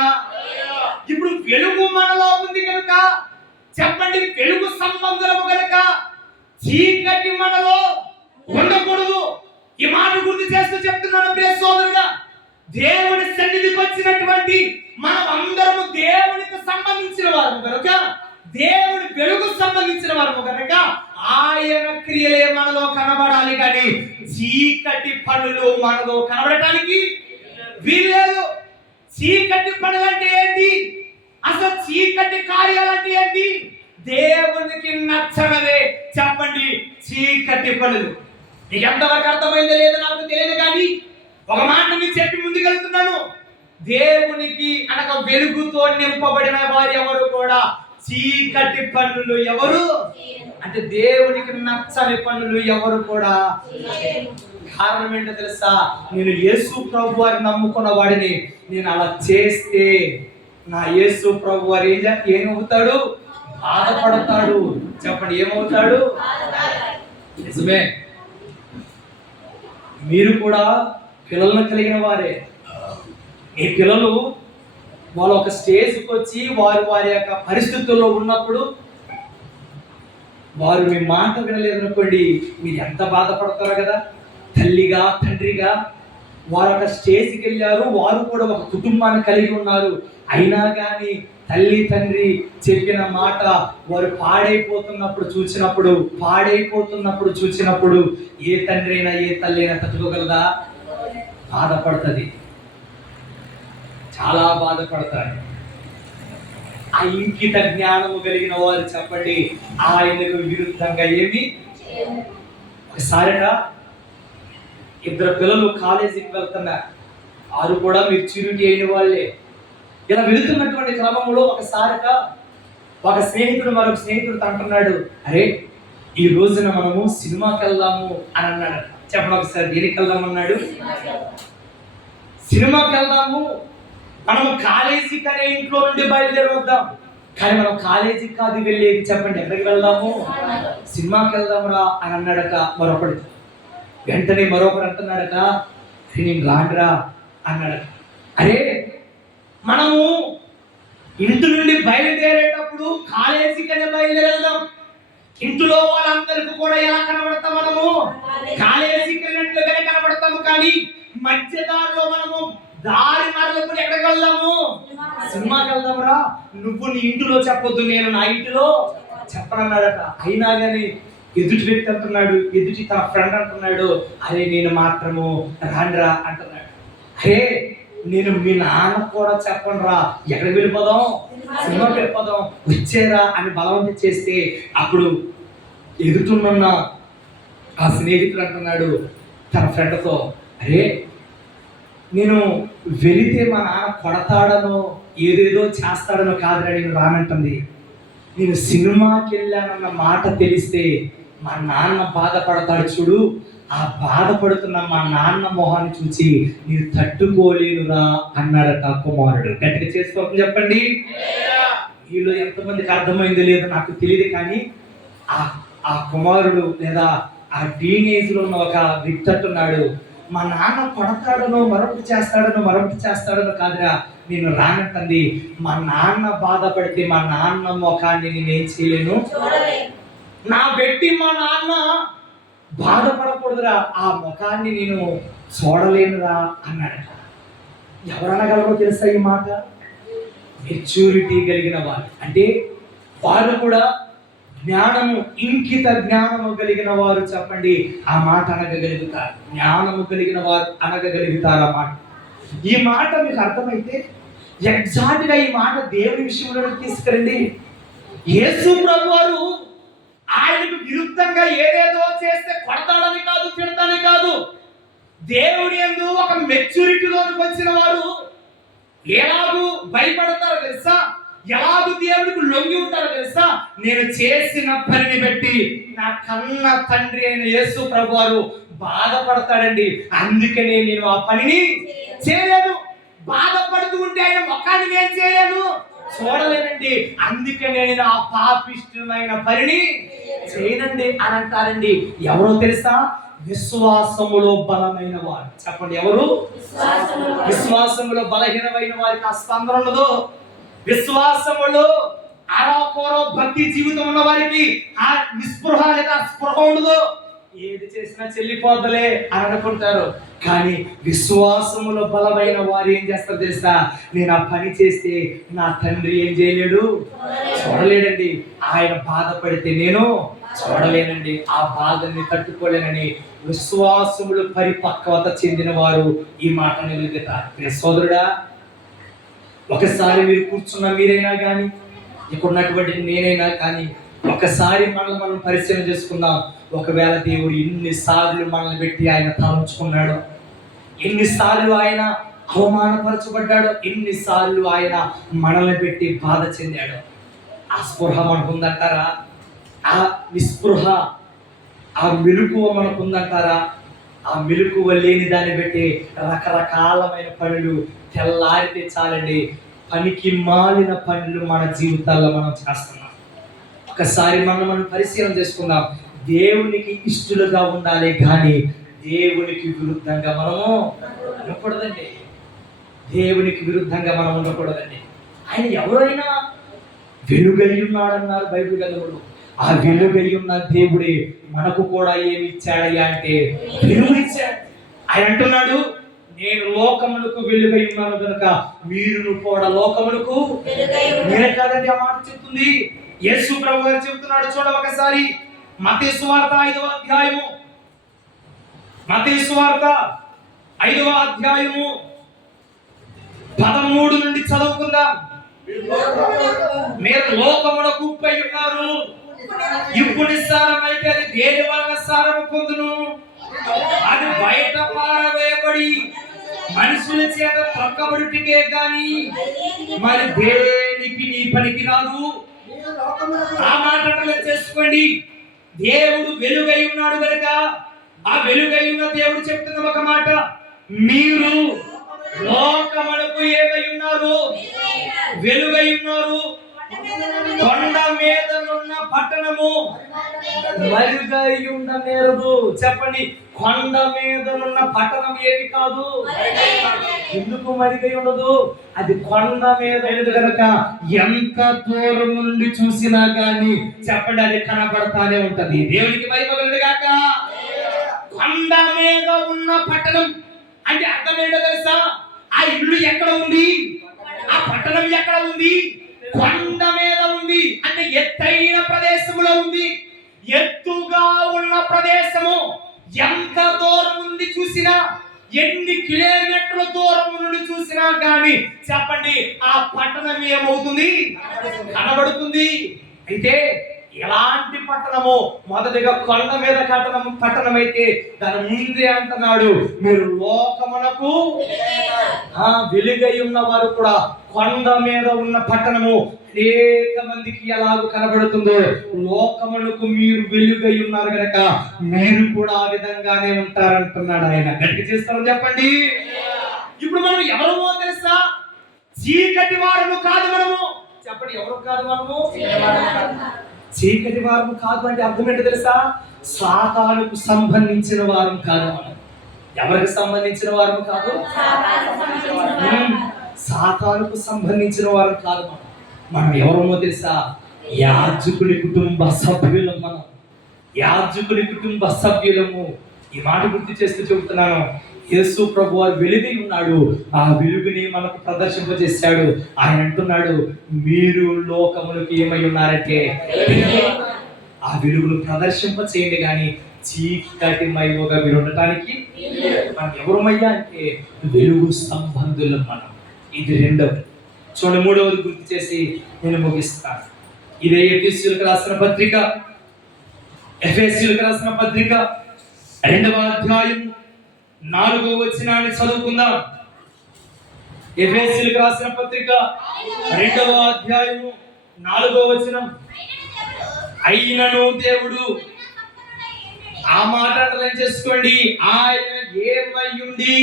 ఇప్పుడు వెలుగు మనలో ఉంది కనుక చెప్పండి, వెలుగు సంబంధులము కనుక చీకటి మనలో ఉండకూడదు. ఈ మాట గుర్తు చేస్తూ చెప్తున్నాను ప్రియ సోదరుడా, దేవుని సన్నిధికి వచ్చినటువంటి మనం అందరము దేవునికి సంబంధించిన వారు కనుక, దేవుని వెలుగు సంబంధించిన వారు కనుక ఆయన క్రియలే మనలో కనబడాలి, కానీ చీకటి పనులు మనలో కనబడటానికి వీల్లేదు. చీకటి పనులు అంటే ఏంటి? అసలు చీకటి కార్యాలంటే ఏంటి? దేవునికి నచ్చనదే చెప్పండి చీకటి పనులు. నీకు ఎంతవరకు అర్థమైందో లేదో నాకు తెలియదు, కానీ ఒక మాట నేను చెప్పి ముందుకెళ్తున్నాను. దేవునికి అనగా వెలుగుతో నింపబడిన వారు ఎవరు కూడా చీకటి పనులు ఎవరు అంటే దేవునికి నచ్చని పనులు ఎవరు కూడా. కారణం ఏంటో తెలుసా? నేను యేసు ప్రభు వారిని నమ్ముకున్న వాడిని. నేను అలా చేస్తే నా యేసు ప్రభు వారు ఏమవుతాడు? బాధపడతాడు. చెప్పండి, ఏమవుతాడు? నిజమే. మీరు కూడా పిల్లలను కలిగిన వారే. ఈ పిల్లలు వాళ్ళు ఒక స్టేజ్కి వచ్చి వారు వారి యొక్క పరిస్థితుల్లో ఉన్నప్పుడు వారు మీ మాట వినలేదనుకోండి, మీరు ఎంత బాధపడతారో కదా. తల్లిగా తండ్రిగా వారు ఒక స్టేజ్కి వెళ్ళారు, వారు కూడా ఒక కుటుంబాన్ని కలిగి ఉన్నారు. అయినా కానీ తల్లి తండ్రి చెప్పిన మాట వారు పాడైపోతున్నప్పుడు చూసినప్పుడు ఏ తండ్రి అయినా ఏ తల్లి అయినా తట్టుకోగలదా? బాధపడుతుంది, చాలా బాధపడతారు. ఆ ఇంకిత జ్ఞానము కలిగిన వారు చెప్పండి ఆయనకు విరుద్ధంగా ఏమి. ఒకసారిగా ఇద్దరు పిల్లలు కాలేజీకి వెళ్తున్నారు. వారు కూడా మెచ్యూరిటీ అయిన వాళ్ళే. ఇలా వెళుతున్నటువంటి క్రమంలో ఒకసారిగా ఒక స్నేహితుడు మరొక స్నేహితుడు అంటున్నాడు, అరే ఈ రోజున మనము సినిమాకి వెళ్దాము అని అన్నాడు. చెప్పండి ఒకసారి, దేనికి వెళ్దామన్నాడు? సినిమాకి వెళ్దాము. మనము కాలేజీకి అనే ఇంట్లో నుండి బయలుదేరి వద్దాం, కానీ మనం కాలేజీకి కాదు వెళ్ళేది. చెప్పండి, ఎక్కడికి వెళ్దాము? సినిమాకి వెళ్దామురా అని అన్నాడట మరొకడు. వెంటనే మరొకరు అంటున్నాడట, నేను రానురా అన్నాడట. అరే మనము ఇంటి నుండి బయలుదేరేటప్పుడు కాలేజీకనే బయలుదేరేద్దాం. ఇంట్లో వాళ్ళందరికీ కూడా ఎలా కనబడతాం? మనము కాలేజీకి వెళ్ళినట్లుగానే కనబడతాము, కానీ మధ్యదారిలో మనము దారి మార్గప్పుడు ఎక్కడికి వెళ్దాము? సినిమాకి వెళ్దామురా. నువ్వు నీ ఇంటిలో చెప్పొద్దు, నేను నా ఇంటిలో చెప్పనన్నాడట. అయినా కానీ ఎదుటి వ్యక్తి అంటున్నాడు, ఎదుటి తన ఫ్రెండ్ అంటున్నాడు, అరే నేను మాత్రము రాండ్రా అంటున్నాడు. అరే నేను మీ నాన్న కూడా చెప్పనురా, ఎక్కడికి వెళ్ళిపోదాం? సినిమాకి వెళ్ళిపోదాం, వచ్చేరా అని బలవంతం చేస్తే అప్పుడు ఎదుటిన్న ఆ స్నేహితుడు అంటున్నాడు తన ఫ్రెండ్తో, అరే నేను వెళితే మా నాన్న కొడతాడనో ఏదేదో చేస్తాడనో కాదురా నేను రానంటుంది. నేను సినిమాకి వెళ్ళానన్న మాట తెలిస్తే మా నాన్న బాధపడతాడు చూడు, ఆ బాధపడుతున్న మా నాన్న మొహాన్ని చూసి నేను తట్టుకోలేనురా అన్నాడట కుమారుడు. గట్టిగా చేసుకోవాలి చెప్పండి. వీళ్ళు ఎంతమందికి అర్థమైందో లేదో నాకు తెలియదు, కానీ ఆ కుమారుడు లేదా ఆ టీనేజ్ లో ఉన్న ఒక వ్యక్తి అంటున్నాడు, మా నాన్న కొడతాడనో మరొకటి చేస్తాడనో కాదురా నేను రానంటుంది. మా నాన్న బాధపడితే మా నాన్న ముఖాన్ని నేనేం చేయలేను, నా పెట్టి మా నాన్న బాధపడకూడదురా, ఆ ముఖాన్ని నేను చూడలేనురా అన్నాడట. ఎవరనగలరో తెలుసా ఈ మాట? మెచ్యూరిటీ కలిగిన వారు. అంటే వారు కూడా జ్ఞానము, ఇంకిత జ్ఞానము కలిగిన వారు చెప్పండి ఆ మాట అనగలుగుతారు. జ్ఞానము కలిగిన వారు అనగలుగుతారు ఆ మాట. ఈ మాట మీకు అర్థమైతే ఎగ్జాక్ట్ గా ఈ మాట దేవుని విషయంలో తీసుకురండి. యేసు ప్రభు వారు ఆయనకు విరుద్ధంగా ఏదేదో చేస్తే కొడతాడని కాదు, తిడతాడని కాదు. దేవుడి యందు ఒక మెచ్యూరిటీలోకి వచ్చిన వారు ఎలాగూ భయపడతారో తెలుసా? ఎలాగూ దేవుడికి లొంగి ఉంటారో తెలుసా? నేను చేసిన పనిని బట్టి నా కన్న తండ్రి అయిన యేసు ప్రభు వారు బాధపడతాడండి, అందుకనే నేను ఆ పనిని చేయలేను. బాధపడుతూ ఉంటే ఆయన ముఖాన్ని నేను చేయలేను, చూడలేనండి. అందుకే నేను ఆ పాపిష్టమైన పనిని చేయనండి అని అంటారండి. ఎవరో తెలుసా? విశ్వాసములో బలమైన వారు. చెప్పండి, ఎవరు? విశ్వాసములో బలహీనమైన వారికి ఆ స్పందన ఉండదు. విశ్వాసములో అరాకొరో భక్తి జీవితం ఉన్న వారికి ఆ నిస్పృహ లేదా స్పృహ ఉండదు. ఏది చేసినా చెల్లిపోదలే అని అనుకుంటారు. కానీ విశ్వాసములో బలమైన వారు ఏం చేస్తారు తెలుసా? నేను ఆ పని చేస్తే నా తండ్రి ఏం చేయలేడు, చూడలేడండి. ఆయన బాధపడితే నేను చూడలేనండి, ఆ బాధని తట్టుకోలేనని విశ్వాసములు పరిపక్వత చెందిన వారు ఈ మాట నిలుగుతారు. సోదరుడా, ఒకసారి మీరు కూర్చున్న మీరైనా కానీ, ఇక్కడ ఉన్నటువంటి నేనైనా కానీ, ఒకసారి మనల్ని మనం పరిశీలన చేసుకుందాం. ఒకవేళ దేవుడు ఎన్నిసార్లు మనల్ని పెట్టి ఆయన తలంచుకున్నాడు, ఎన్నిసార్లు ఆయన అవమానపరచబడ్డాడు, ఎన్నిసార్లు ఆయన మనల్ని పెట్టి బాధ చెందాడు. ఆ స్పృహ మనకు ఉందంటారా? ఆ నిస్పృహ, ఆ మెలకువ మనకు ఉందంటారా? ఆ మెలకువ లేని దాన్ని బట్టి రకరకాలమైన పనులు, తెల్లారితే చాలండి పనికి మాలిన పనులు మన జీవితాల్లో మనం చేస్తున్నాం. ఒకసారి మనం పరిశీలన చేసుకుందాం. దేవునికి ఇష్టలుగా ఉండాలి కానీ దేవునికి విరుద్ధంగా మనము ఉండకూడదండి. దేవునికి విరుద్ధంగా మనం ఉండకూడదండి. ఆయన ఎవరైనా వెలుగై ఉన్నాడన్నారు బైబిల్ గ్రంథంలో. ఆ వెలుగై ఉన్న దేవుడే మనకు కూడా ఏమి ఇచ్చాడయ్యా అంటే వెలుగునిచ్చాడు. ఆయన అంటున్నాడు, నేను లోకములకు వెలుగై ఉన్నాను కనుక మీరు కూడా లోకములకు నేనే కాదండి. ఆ మాట చెప్తుంది యేసు ప్రభు గారు చెబుతున్నాడు. చూడ ఒకసారి మత్తయి సువార్త 5వ అధ్యాయము, మత్తయి సువార్త 5వ అధ్యాయము 13 నుండి చదువుకుందాం. మీరు లోకమునకు ఉప్పై ఉన్నారు, ఇప్పుడు నిస్సారమైతే అది దేని వలన సారము పొందును? అది బయట పారవేయబడి మనుషుల చేత త్రొక్కబడుటకే గాని మరి దేనికి నీ పనికి రాదు. ఆ మాట చేసుకోండి. దేవుడు వెలుగై ఉన్నాడు కనుక ఆ వెలుగై ఉన్న దేవుడు చెప్తున్న ఒక మాట, మీరు లోకమునకు ఏమై ఉన్నారు? వెలుగై ఉన్నారు. కొండ మీద ఉన్న పట్టణము మరుగై ఉండనేరదు. చెప్పండి, కొండ మీద ఉన్న పట్టణం ఏమి కాదు. ఎందుకు మరుగై ఉండదు? అది కొండ మీద కనుక ఎంత దూరం నుండి చూసినా గాని చెప్పండి అది కనబడతానే ఉంటది. దేవునికి మహిమ కలుగును గాక. కొండ మీద ఉన్న పట్టణం అంటే అర్థం ఏంటో తెలుసా? ఆ ఇల్లు ఎక్కడ ఉంది? ఆ పట్టణం ఎక్కడ ఉంది? కొండ మీద ఉంది. అంటే ఎత్తైన ప్రదేశంలో ఉంది. ఎత్తుగా ఉన్న ప్రదేశము ఎంత దూరం నుండి చూసినా, ఎన్ని కిలోమీటర్ల దూరం నుండి చూసినా కానీ చెప్పండి ఆ పట్టణం ఏమవుతుంది? కనబడుతుంది. అయితే ఎలాంటి పట్టణము? మొదటిగా కొండ మీద పట్టణం అయితే దాని ముందే అంటున్నాడు, మీరు లోకమునకు వెలుగై ఉన్న వారు కూడా కొండ మీద ఉన్న పట్టణము అనేక మందికి ఎలాగో కనబడుతుందో లోకమునకు మీరు వెలుగై ఉన్నారు కనుక మీరు కూడా ఆ విధంగానే ఉంటారంటున్నాడు ఆయన. గట్టి చేస్తారని చెప్పండి. ఇప్పుడు మనం ఎవరమో తెలుసా? చీకటి వారము కాదు మనము. చెప్పండి, ఎవరు కాదు మనము? చీకటి వారము కాదు అంటే అర్థం ఏంటో తెలుసా? సాతానుకు సంబంధించిన వారం కాదు మనం. ఎవరికి సంబంధించిన వారం కాదు? సాతానుకు సంబంధించిన వారం కాదు మనం. మనం ఎవరమో తెలుసా? యాజకుని కుటుంబ సభ్యులం మనం. యాజకుని కుటుంబ సభ్యులము. ఈ మాట గుర్తు చేస్తూ చెబుతున్నాను. యేసు ప్రభు వారు వెలుగై ఉన్నాడు. ఆ వెలుగుని మనకు ప్రదర్శింపజేశాడు. ఆయన అంటున్నాడు, మీరు లోకములకు ఏమై ఉన్నారంటే ఆ వెలుగును ప్రదర్శింప చేయండి కానీ చీకటి మైవగా మీరు ఉండటానికి మనం ఎవరమయ్యా అంటే వెలుగు సంబంధులం మనం. ఇది రెండవది. చూడండి, మూడవది గుర్తు చేసి నేను ముగిస్తాను. ఇదే ఎఫెసీయులకు రాసిన పత్రిక, ఎఫెసీయులకు రాసిన పత్రిక 2వ అధ్యాయం 4వ వచనాన్ని చదువుకుందాం. ఎఫెసీయులకు రాసిన పత్రిక 2వ అధ్యాయము 4వ వచనం. అయినను దేవుడు, ఆ మాట అర్థం చేసుకోండి, ఆయన ఏమై ఉండి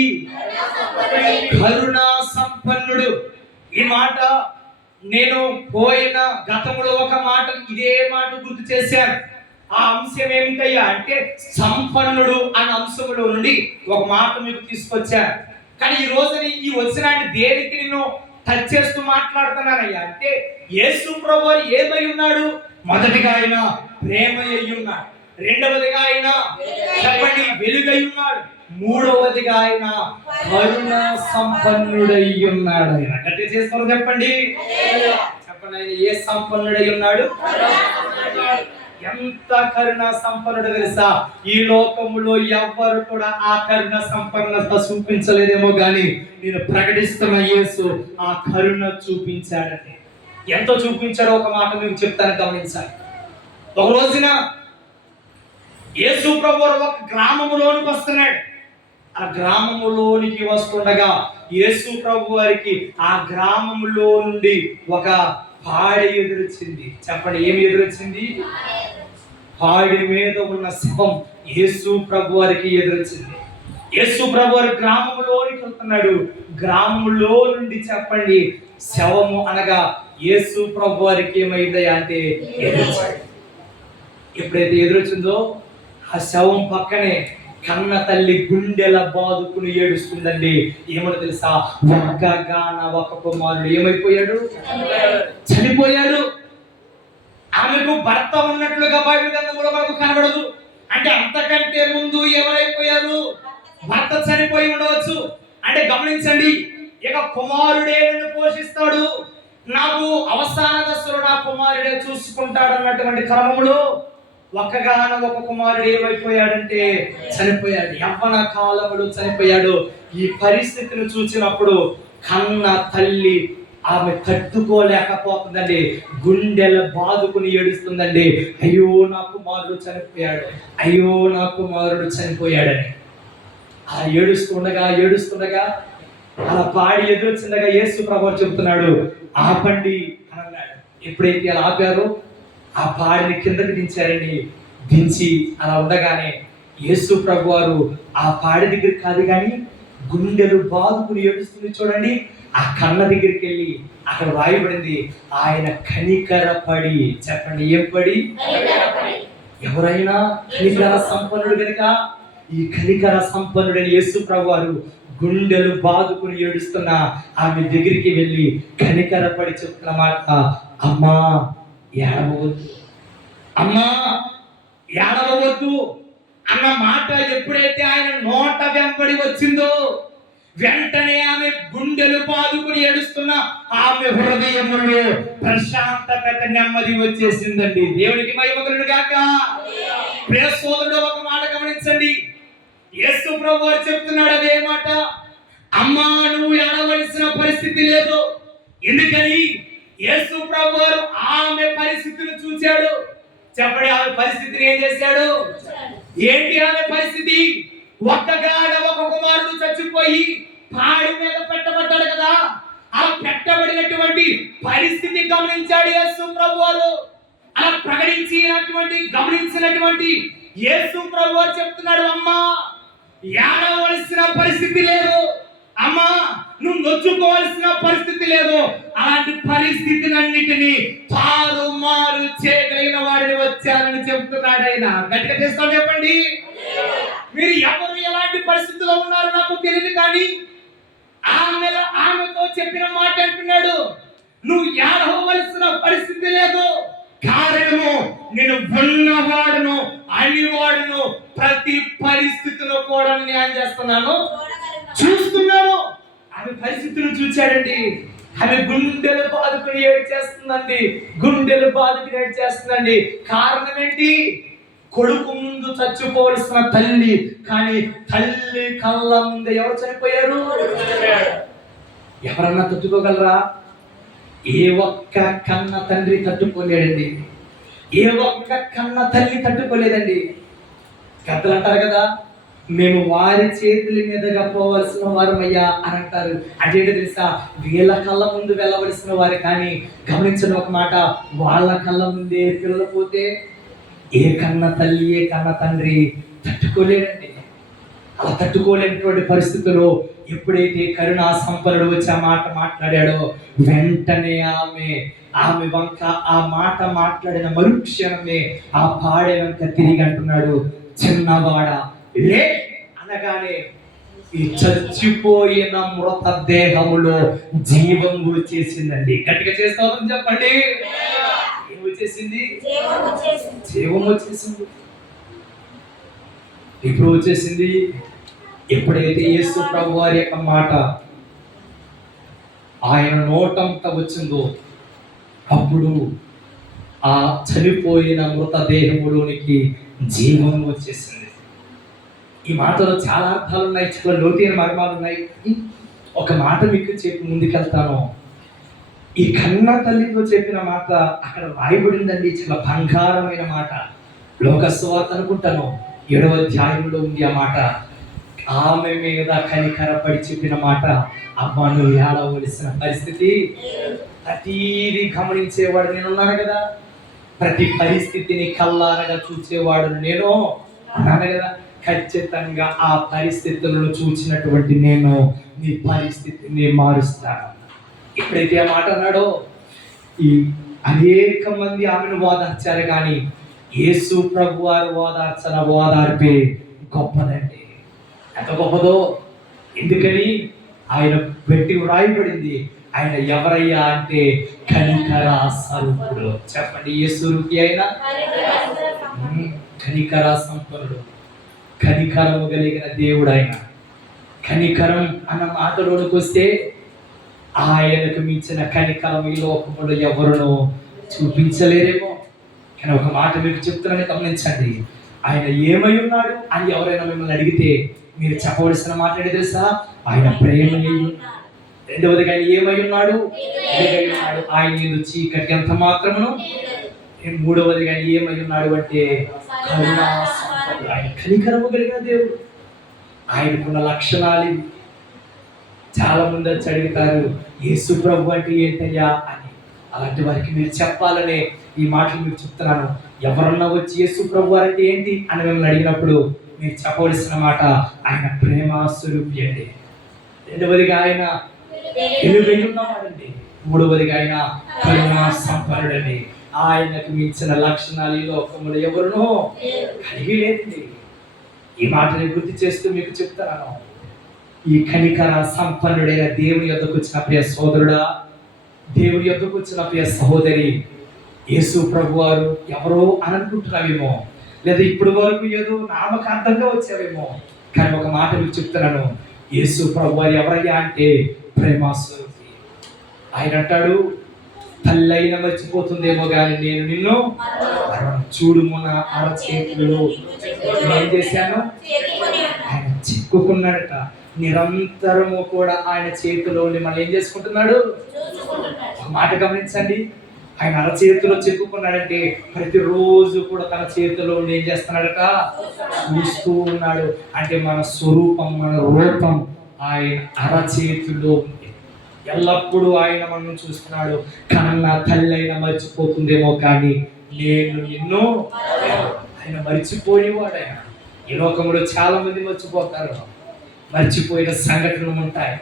కరుణా సంపన్నుడు. ఈ మాట నేను పోయిన గతంలో ఒక మాట ఇదే మాట గుర్తు చేశాను. ఆ అంశం ఏమిటయ్యా అంటే సంపన్నుడు అన్న అంశంలో నుండి ఒక మాట మీకు తీసుకొచ్చాను. కానీ ఈ రోజుని ఈ వచనాన్ని దేనికి నేను టచ్ చేస్తూ మాట్లాడుతున్నానయ్యా అంటే యేసు ప్రభువు ఏమై ఉన్నాడు? మొదటిగా ఆయన ప్రేమయ్య ఉన్నాడు, రెండవదిగా ఆయన చెప్పండి వెలుగై ఉన్నాడు, మూడవదిగా ఆయన కరుణ సంపన్నుడై ఉన్నాడు. ఆయన గట్టిగా చేసుకోవాలి చెప్పండి. చెప్పండి ఆయన ఏ సంపన్నుడై ఉన్నాడు? ఎంత కరుణ సంపన్నుడు తెలుసా? ఈ లోకములో ఎవ్వరు కూడా ఆ కరుణ సంపన్నత చూపించలేదేమో గాని నేను ప్రకటిస్తున్న యేసు ఆ కరుణ చూపించాడని. ఎంత చూపించాడో ఒక మాట మీకు చెప్తాను, గమనించాలి. ఒక రోజున యేసు ప్రభువు ఒక గ్రామములోనికి వస్తున్నాడు. ఆ గ్రామములోనికి వస్తుండగా యేసు ప్రభు వారికి ఆ గ్రామములో నుండి ఒక పాడి ఎదురొచ్చింది. చెప్పండి ఏమి ఎదురొచ్చింది? పాడి మీద ఉన్న శవం యేసు ప్రభు వారికి ఎదురొచ్చింది. యేసు ప్రభు వారి గ్రామములోనికి వెళ్తున్నాడు. గ్రామములో నుండి చెప్పండి శవము అనగా యేసు ప్రభు వారికి ఏమైందయ్యా అంటే ఎదురొచ్చింది. ఎప్పుడైతే ఎదురొచ్చిందో ఆ శవం పక్కనే కన్న తల్లి గుండెల బాదుకుని ఏడుస్తుందండి. ఏమని తెలుసా? ఒక కుమారుడు ఏమైపోయాడు? చనిపోయాడు. ఆమెకు భర్త ఉన్నట్లుగా బైబిల్ గ్రంథంలో మనకు కనబడదు. అంటే అంతకంటే ముందు ఎవరైపోయారు? భర్త చనిపోయి ఉండవచ్చు. అంటే గమనించండి, ఇక కుమారుడే నన్ను పోషిస్తాడు, నాకు అవసాన దశలో నా కుమారుడే చూసుకుంటాడు అన్నటువంటి క్రమంలో ఒక కుమారుడు ఏమైపోయాడంటే చనిపోయాడు. యవ్వన కాలములో చనిపోయాడు. ఈ పరిస్థితిని చూసినప్పుడు కన్న తల్లి ఆమె తట్టుకోలేకపోతుందండి. గుండెల బాదుకుని ఏడుస్తుందండి. అయ్యో నా కుమారుడు చనిపోయాడు, అయ్యో నా కుమారుడు చనిపోయాడని. ఆ ఏడుస్తుండగా అలా పాడి ఎదురొచ్చిండగా యేసు ప్రభువు చెబుతున్నాడు ఆపండి అని అన్నాడు. ఎప్పుడైతే అలా ఆపారో ఆ పాడిని కిందకి దించారండి. దించి అలా ఉండగానే యేసు ప్రభు వారు ఆ పాడి దగ్గరికి కాదు కానీ గుండెలు బాదుకుని ఏడుస్తుంది చూడండి, ఆ కన్న దగ్గరికి వెళ్ళి అక్కడ రాయబడింది ఆయన కనికరపడి. చెప్పండి ఏం పడి? ఎవరైనా కనికర సంపన్నుడు కనుక ఈ కనికర సంపన్నుడైన యేసు ప్రభు వారు గుండెలు బాదుకుని ఏడుస్తున్న ఆమె దగ్గరికి వెళ్ళి కనికరపడి చెప్తున్న మాట, అమ్మా ఏడవద్దు, అమ్మా ఏడవద్దు అన్న మాట ఎప్పుడైతే ఆయన నోట వెంబడి వచ్చిందో వెంటనే ఆమె గుండెలు బాదుకుని ఏడుస్తున్న ఆమె హృదయములో ప్రశాంతత నెమ్మది వచ్చేసిందండి. దేవునికి మహిమ కలుగును గాక. ప్రియ సోదరుడు ఒక మాట గమనించండి, యేసు ప్రభువు వారు చెప్తున్నాడు అదే మాట, అమ్మా నువ్వు ఏడవలసిన పరిస్థితి లేదు. ఎందుకని? యేసు ప్రభువు వారు ఆమె పరిస్థితిని చూశాడు. చెప్పండి ఆమె పరిస్థితిని ఏం చేశాడు? ఏంటి ఆమె పరిస్థితి? ఒక కుమారుడు చచ్చిపోయి పాడి మీద పెట్టబడ్డాడు కదా, ఆ పెట్టబడినటువంటి పరిస్థితి గమనించాడు యేసు ప్రభువు వారు. అలా గమనించినటువంటి యేసు ప్రభువు వారు చెప్తున్నాడు, అమ్మా ఏడవలసిన పరిస్థితి లేదు, అమ్మా నువ్వు నొచ్చుకోవాల్సిన పరిస్థితి లేదు. అలాంటి పరిస్థితినన్నిటినీ తారుమారు చేయగలిగిన వాడిని వచ్చానని చెప్తున్నాడు ఆయన. గట్టిగా చేస్తాను చెప్పండి. మీరు ఎవరు ఎలాంటి పరిస్థితిలో ఉన్నారు నాకు తెలియదు, కానీ ఆమెతో చెప్పిన మాట అంటున్నాడు, నువ్వు ఏడవలసిన పరిస్థితి లేదు. కారణము నేను ఉన్నవాడును అనివాడును, ప్రతి పరిస్థితిలో కూడా న్యాయం చేస్తున్నాను, చూస్తున్నాను. ఆమె పరిస్థితులు చూచాడండి. ఆమె గుండెలు బాదుకుని ఏడ్చేస్తుందండి. కారణం ఏంటి? కొడుకు ముందు చచ్చిపోవలసిన తల్లి, కానీ తల్లి కళ్ళ ముందు ఎవరు చనిపోయారు? ఎవరన్నా తట్టుకోగలరా? ఏ ఒక్క కన్న తండ్రి తట్టుకోలేడండి. ఏ ఒక్క కన్న తల్లి తట్టుకోలేదండి. పెద్దలు అంటారు కదా, మేము వారి చేతుల మీదుగా పోవలసిన వారమయ్యా అని అంటారు. అదేంటో తెలుసా? వీళ్ళ కళ్ళ ముందు వెళ్ళవలసిన వారు, కానీ గమనించిన ఒక మాట, వాళ్ళ కళ్ళ ముందే పిల్లలు పోతే ఏ కన్న తల్లి ఏ కన్న తండ్రి తట్టుకోలేడండి. అలా తట్టుకోలేనటువంటి పరిస్థితుల్లో ఎప్పుడైతే కరుణా సంపన్నుడు వచ్చి ఆ మాట మాట్లాడాడో వెంటనే ఆమె వంక ఆ మాట మాట్లాడిన మరుక్షణమే ఆ పాడే వంక తిరిగి అంటున్నాడు, చిన్నవాడ లే అనగానే ఈ చచ్చిపోయిన మృతదేహములో జీవం వచ్చేసిందండి. గట్టిగా చేస్తామని చెప్పండి. ఏం వచ్చేసింది? జీవం వచ్చేసింది. ఇప్పుడు వచ్చేసింది ఎప్పుడైతే యేసు ప్రభు వారి యొక్క మాట ఆయన నోటంతా వచ్చిందో అప్పుడు ఆ చనిపోయిన మృతదేహములోనికి జీవం వచ్చేసింది. ఈ మాటలో చాలా అర్థాలు ఉన్నాయి, చాలా లోతైన మర్మాలు ఉన్నాయి. ఒక మాట మీకు చెప్పి ముందుకెళ్తాను. ఈ కన్న తల్లితో చెప్పిన మాట అక్కడ రాయబడిందండి, చాలా బంగారమైన మాట. లోక సువార్త అనుకుంటాను 7వ అధ్యాయంలో ఉంది ఆ మాట. ఆమె మీద కనికరపడి చెప్పిన మాట. అమ్మ నువ్వు ఏడవలసిన పరిస్థితి. ప్రతిదీ గమనించేవాడు నేనున్నాను కదా, ప్రతి పరిస్థితిని కల్లారగా చూసేవాడు నేను ఉన్నాను కదా. ఖచ్చితంగా ఆ పరిస్థితులను చూసినటువంటి నేను నీ పరిస్థితిని మారుస్తాను. ఎప్పుడైతే ఆ మాట అన్నాడో ఈ అనేక మంది ఆమెను ఓదార్చారు, కానీ యేసు ప్రభు వారు ఓదార్చిన ఓదార్పే గొప్పదండి. ఎంత గొప్పదో! ఎందుకని ఆయన పెట్టి రాయబడింది, ఆయన ఎవరయ్యా అంటే కనికర స్వరూపుడు. చెప్పండి, ఏ స్వరూపి అయినా కనికర సంపన్నుడు, కనికరము కలిగిన దేవుడు ఆయన. కనికరం అన్న మాటలోకి వస్తే ఆయనకు మించిన కనికరం ఈ లోకములో ఎవరునూ చూపించలేరేమో. కానీ ఒక మాట మీకు చెప్తున్నానని గమనించండి. ఆయన ఏమై ఉన్నాడు అని ఎవరైనా మిమ్మల్ని అడిగితే మీరు చెప్పవలసిన మాట ఏంటి తెలుసా? ఆయన ప్రేమయ్యి ఉన్నాడు. రెండవదిగా ఆయన ఏమై ఉన్నాడు? ఆయన ఏదో చీకటి ఎంత మాత్రమును. మూడవదిగా ఆయన ఏమై ఉన్నాడు అంటే కరుణా సంపన్నుడు. ఆయన కనికరము కలిగిన దేవుడు. ఆయనకున్న లక్షణాలు చాలా మంది వచ్చి అడుగుతారు, యేసు ప్రభు అంటే ఏంటయ్యా అని. అలాంటి వారికి మీరు చెప్పాలనే ఈ మాటలు మీకు చెప్తున్నాను. ఎవరన్నా వచ్చి యేసు ప్రభు అంటే ఏంటి అని మిమ్మల్ని అడిగినప్పుడు మీరు చెప్పవలసిన మాట ఆయన ప్రేమ స్వరూపి అండి. రెండవదిగా ఆయన వెలుగై ఉన్నవాడండి. మూడవదిగా ఆయన కరుణా సంపన్నుడండి. ఆయనకు మించిన లక్షణాలు ఈ లోకంలో ఎవరునో కలిగి లేదండి. ఈ మాటని గుర్తు చేస్తూ మీకు చెప్తున్నాను. ఈ కనికర సంపన్నుడైన దేవుని యొద్దకు వచ్చిన ప్రియ సోదరుడా, దేవుని యొద్దకు వచ్చిన ప్రియ సహోదరి, యేసు ప్రభు వారు ఎవరో అని అనుకుంటున్నావేమో, లేదా ఇప్పుడు వరకు ఏదో నామకార్థంగా వచ్చావేమో. కానీ ఒక మాట మీకు చెప్తున్నాను, యేసు ప్రభు వారు ఎవరయ్యా అంటే ప్రేమాస్వరూపి. ఆయన అంటాడు, తల్లైన మర్చిపోతుందేమో కానీ నేను నిన్ను చూడుము నా అరచేతులలో ఏం చేశాను. ఆయన చిక్కుకున్నాడట. నిరంతరము కూడా ఆయన చేతిలో మనం ఏం చేసుకుంటున్నాడు. ఒక మాట గమనించండి, ఆయన అరచేతిలో చిక్కుకున్నాడంటే ప్రతిరోజు కూడా తన చేతిలో ఏం చేస్తున్నాడట, చూస్తూ ఉన్నాడు. అంటే మన స్వరూపం, మన రూపం ఆయన అరచేతిలో ఉంది. ఎల్లప్పుడూ ఆయన మనం చూస్తున్నాడు. కన్నా తల్లి అయినా మర్చిపోతుందేమో కానీ నేను నిన్ను. ఆయన మర్చిపోయేవాడు. ఆయన ఈ లోకంలో చాలా మంది మర్చిపోతారు. మర్చిపోయిన సంఘటనలు ఉంటాయి.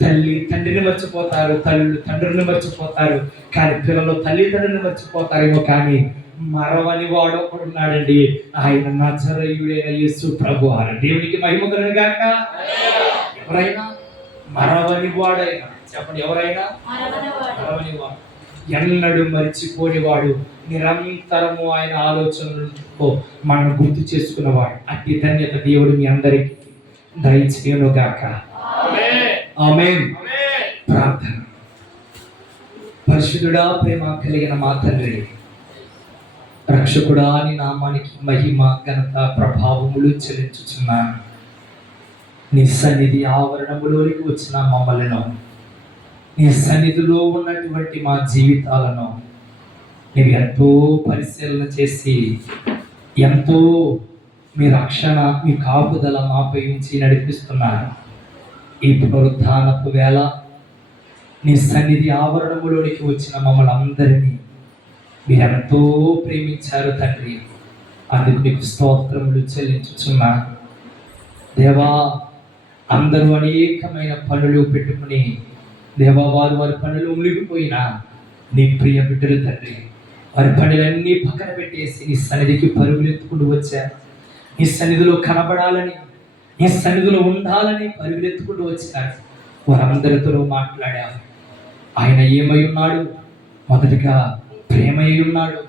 తల్లి తండ్రిని మర్చిపోతారు, తల్లి తండ్రిని మర్చిపోతారు, కానీ పిల్లలు తల్లిదండ్రులను మర్చిపోతారేమో కానీ మరవని వాడు ఒకడు ఉన్నాడండి. ఆయన నజరేయుడైన యేసు ప్రభువారు. దేవునికి మహిమ కలుగును గాక. ఎవరైనా మరవని వాడైనా చెప్పండి, ఎవరైనా మరవని వాడు, ఎన్నడూ మర్చిపోని వాడు, నిరంతరము ఆయన ఆలోచనలతో మనం గుర్తు చేసుకున్నవాడు. అట్టి ధన్యత దేవుడు మీ అందరికీ దయచేయును గాక. ఆమేన్. ప్రార్థన. పరిశుద్ధుడా, ప్రేమ కలిగిన మా తండ్రి, రక్షకుడా నీ నామానికి మహిమ ఘనత ప్రభావములు చెల్లించుచున్నాను. నీ సన్నిధి ఆవరణములోనికి వచ్చిన మమ్మల్ని, నీ సన్నిధిలో ఉన్నటువంటి మా జీవితాలను నీవు ఎంతో పరిశీలన చేసి ఎంతో మీ రక్షణ, మీ కాపుదల మాపై ఉంచి నడిపిస్తున్నారు. ఈ పునరుద్ధానపు వేళ నీ సన్నిధి ఆవరణములోనికి వచ్చిన మమ్మల్ని అందరినీ మీరు ఎంతో ప్రేమించారు తండ్రి. అందుకు నీకు స్తోత్రములు చెల్లించుచున్నాను. దేవా, అందరూ అనేకమైన పనులు పెట్టుకుని దేవా, వారి పనులు మునిగిపోయినా నీ ప్రియ బిడ్డలు తండ్రి వారి పనులన్నీ పక్కన పెట్టేసి నీ సన్నిధికి పరుగులు ఎత్తుకుంటూ వచ్చారు. నీ సన్నిధిలో కనబడాలని, నీ సన్నిధిలో ఉండాలని పరుగులు ఎత్తుకుంటూ వచ్చారు. వారందరితో మాట్లాడారు. ఆయన ఏమై ఉన్నాడు? మొదటిగా ప్రేమై ఉన్నాడు,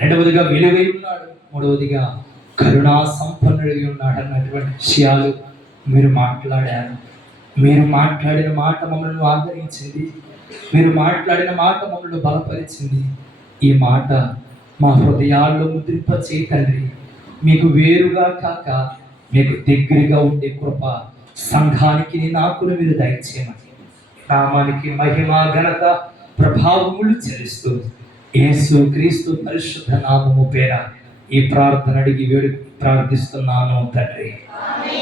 రెండవదిగా వెలుగై ఉన్నాడు, మూడవదిగా కరుణా సంపన్నుడై ఉన్నాడు అన్నటువంటి విషయాలు మీరు మాట్లాడారు. మీరు మాట్లాడిన మాట మమ్మల్ని ఆదరించింది. మీరు మాట్లాడిన మాట మమ్మల్ని బలపరిచింది. ఈ మాట మా హృదయాల్లో ముద్రింపచేయి తండ్రి. మీకు వేరుగా కాక మీకు దగ్గరగా ఉండే కృప సంఘానికి నాకు మీరు దయచేయమని నామానికి మహిమ ఘనత ప్రభావములు చెల్లిస్తూ యేసు క్రీస్తు పరిశుద్ధ నామము పేర ఈ ప్రార్థన అడిగి ప్రార్థిస్తున్నాను తండ్రి.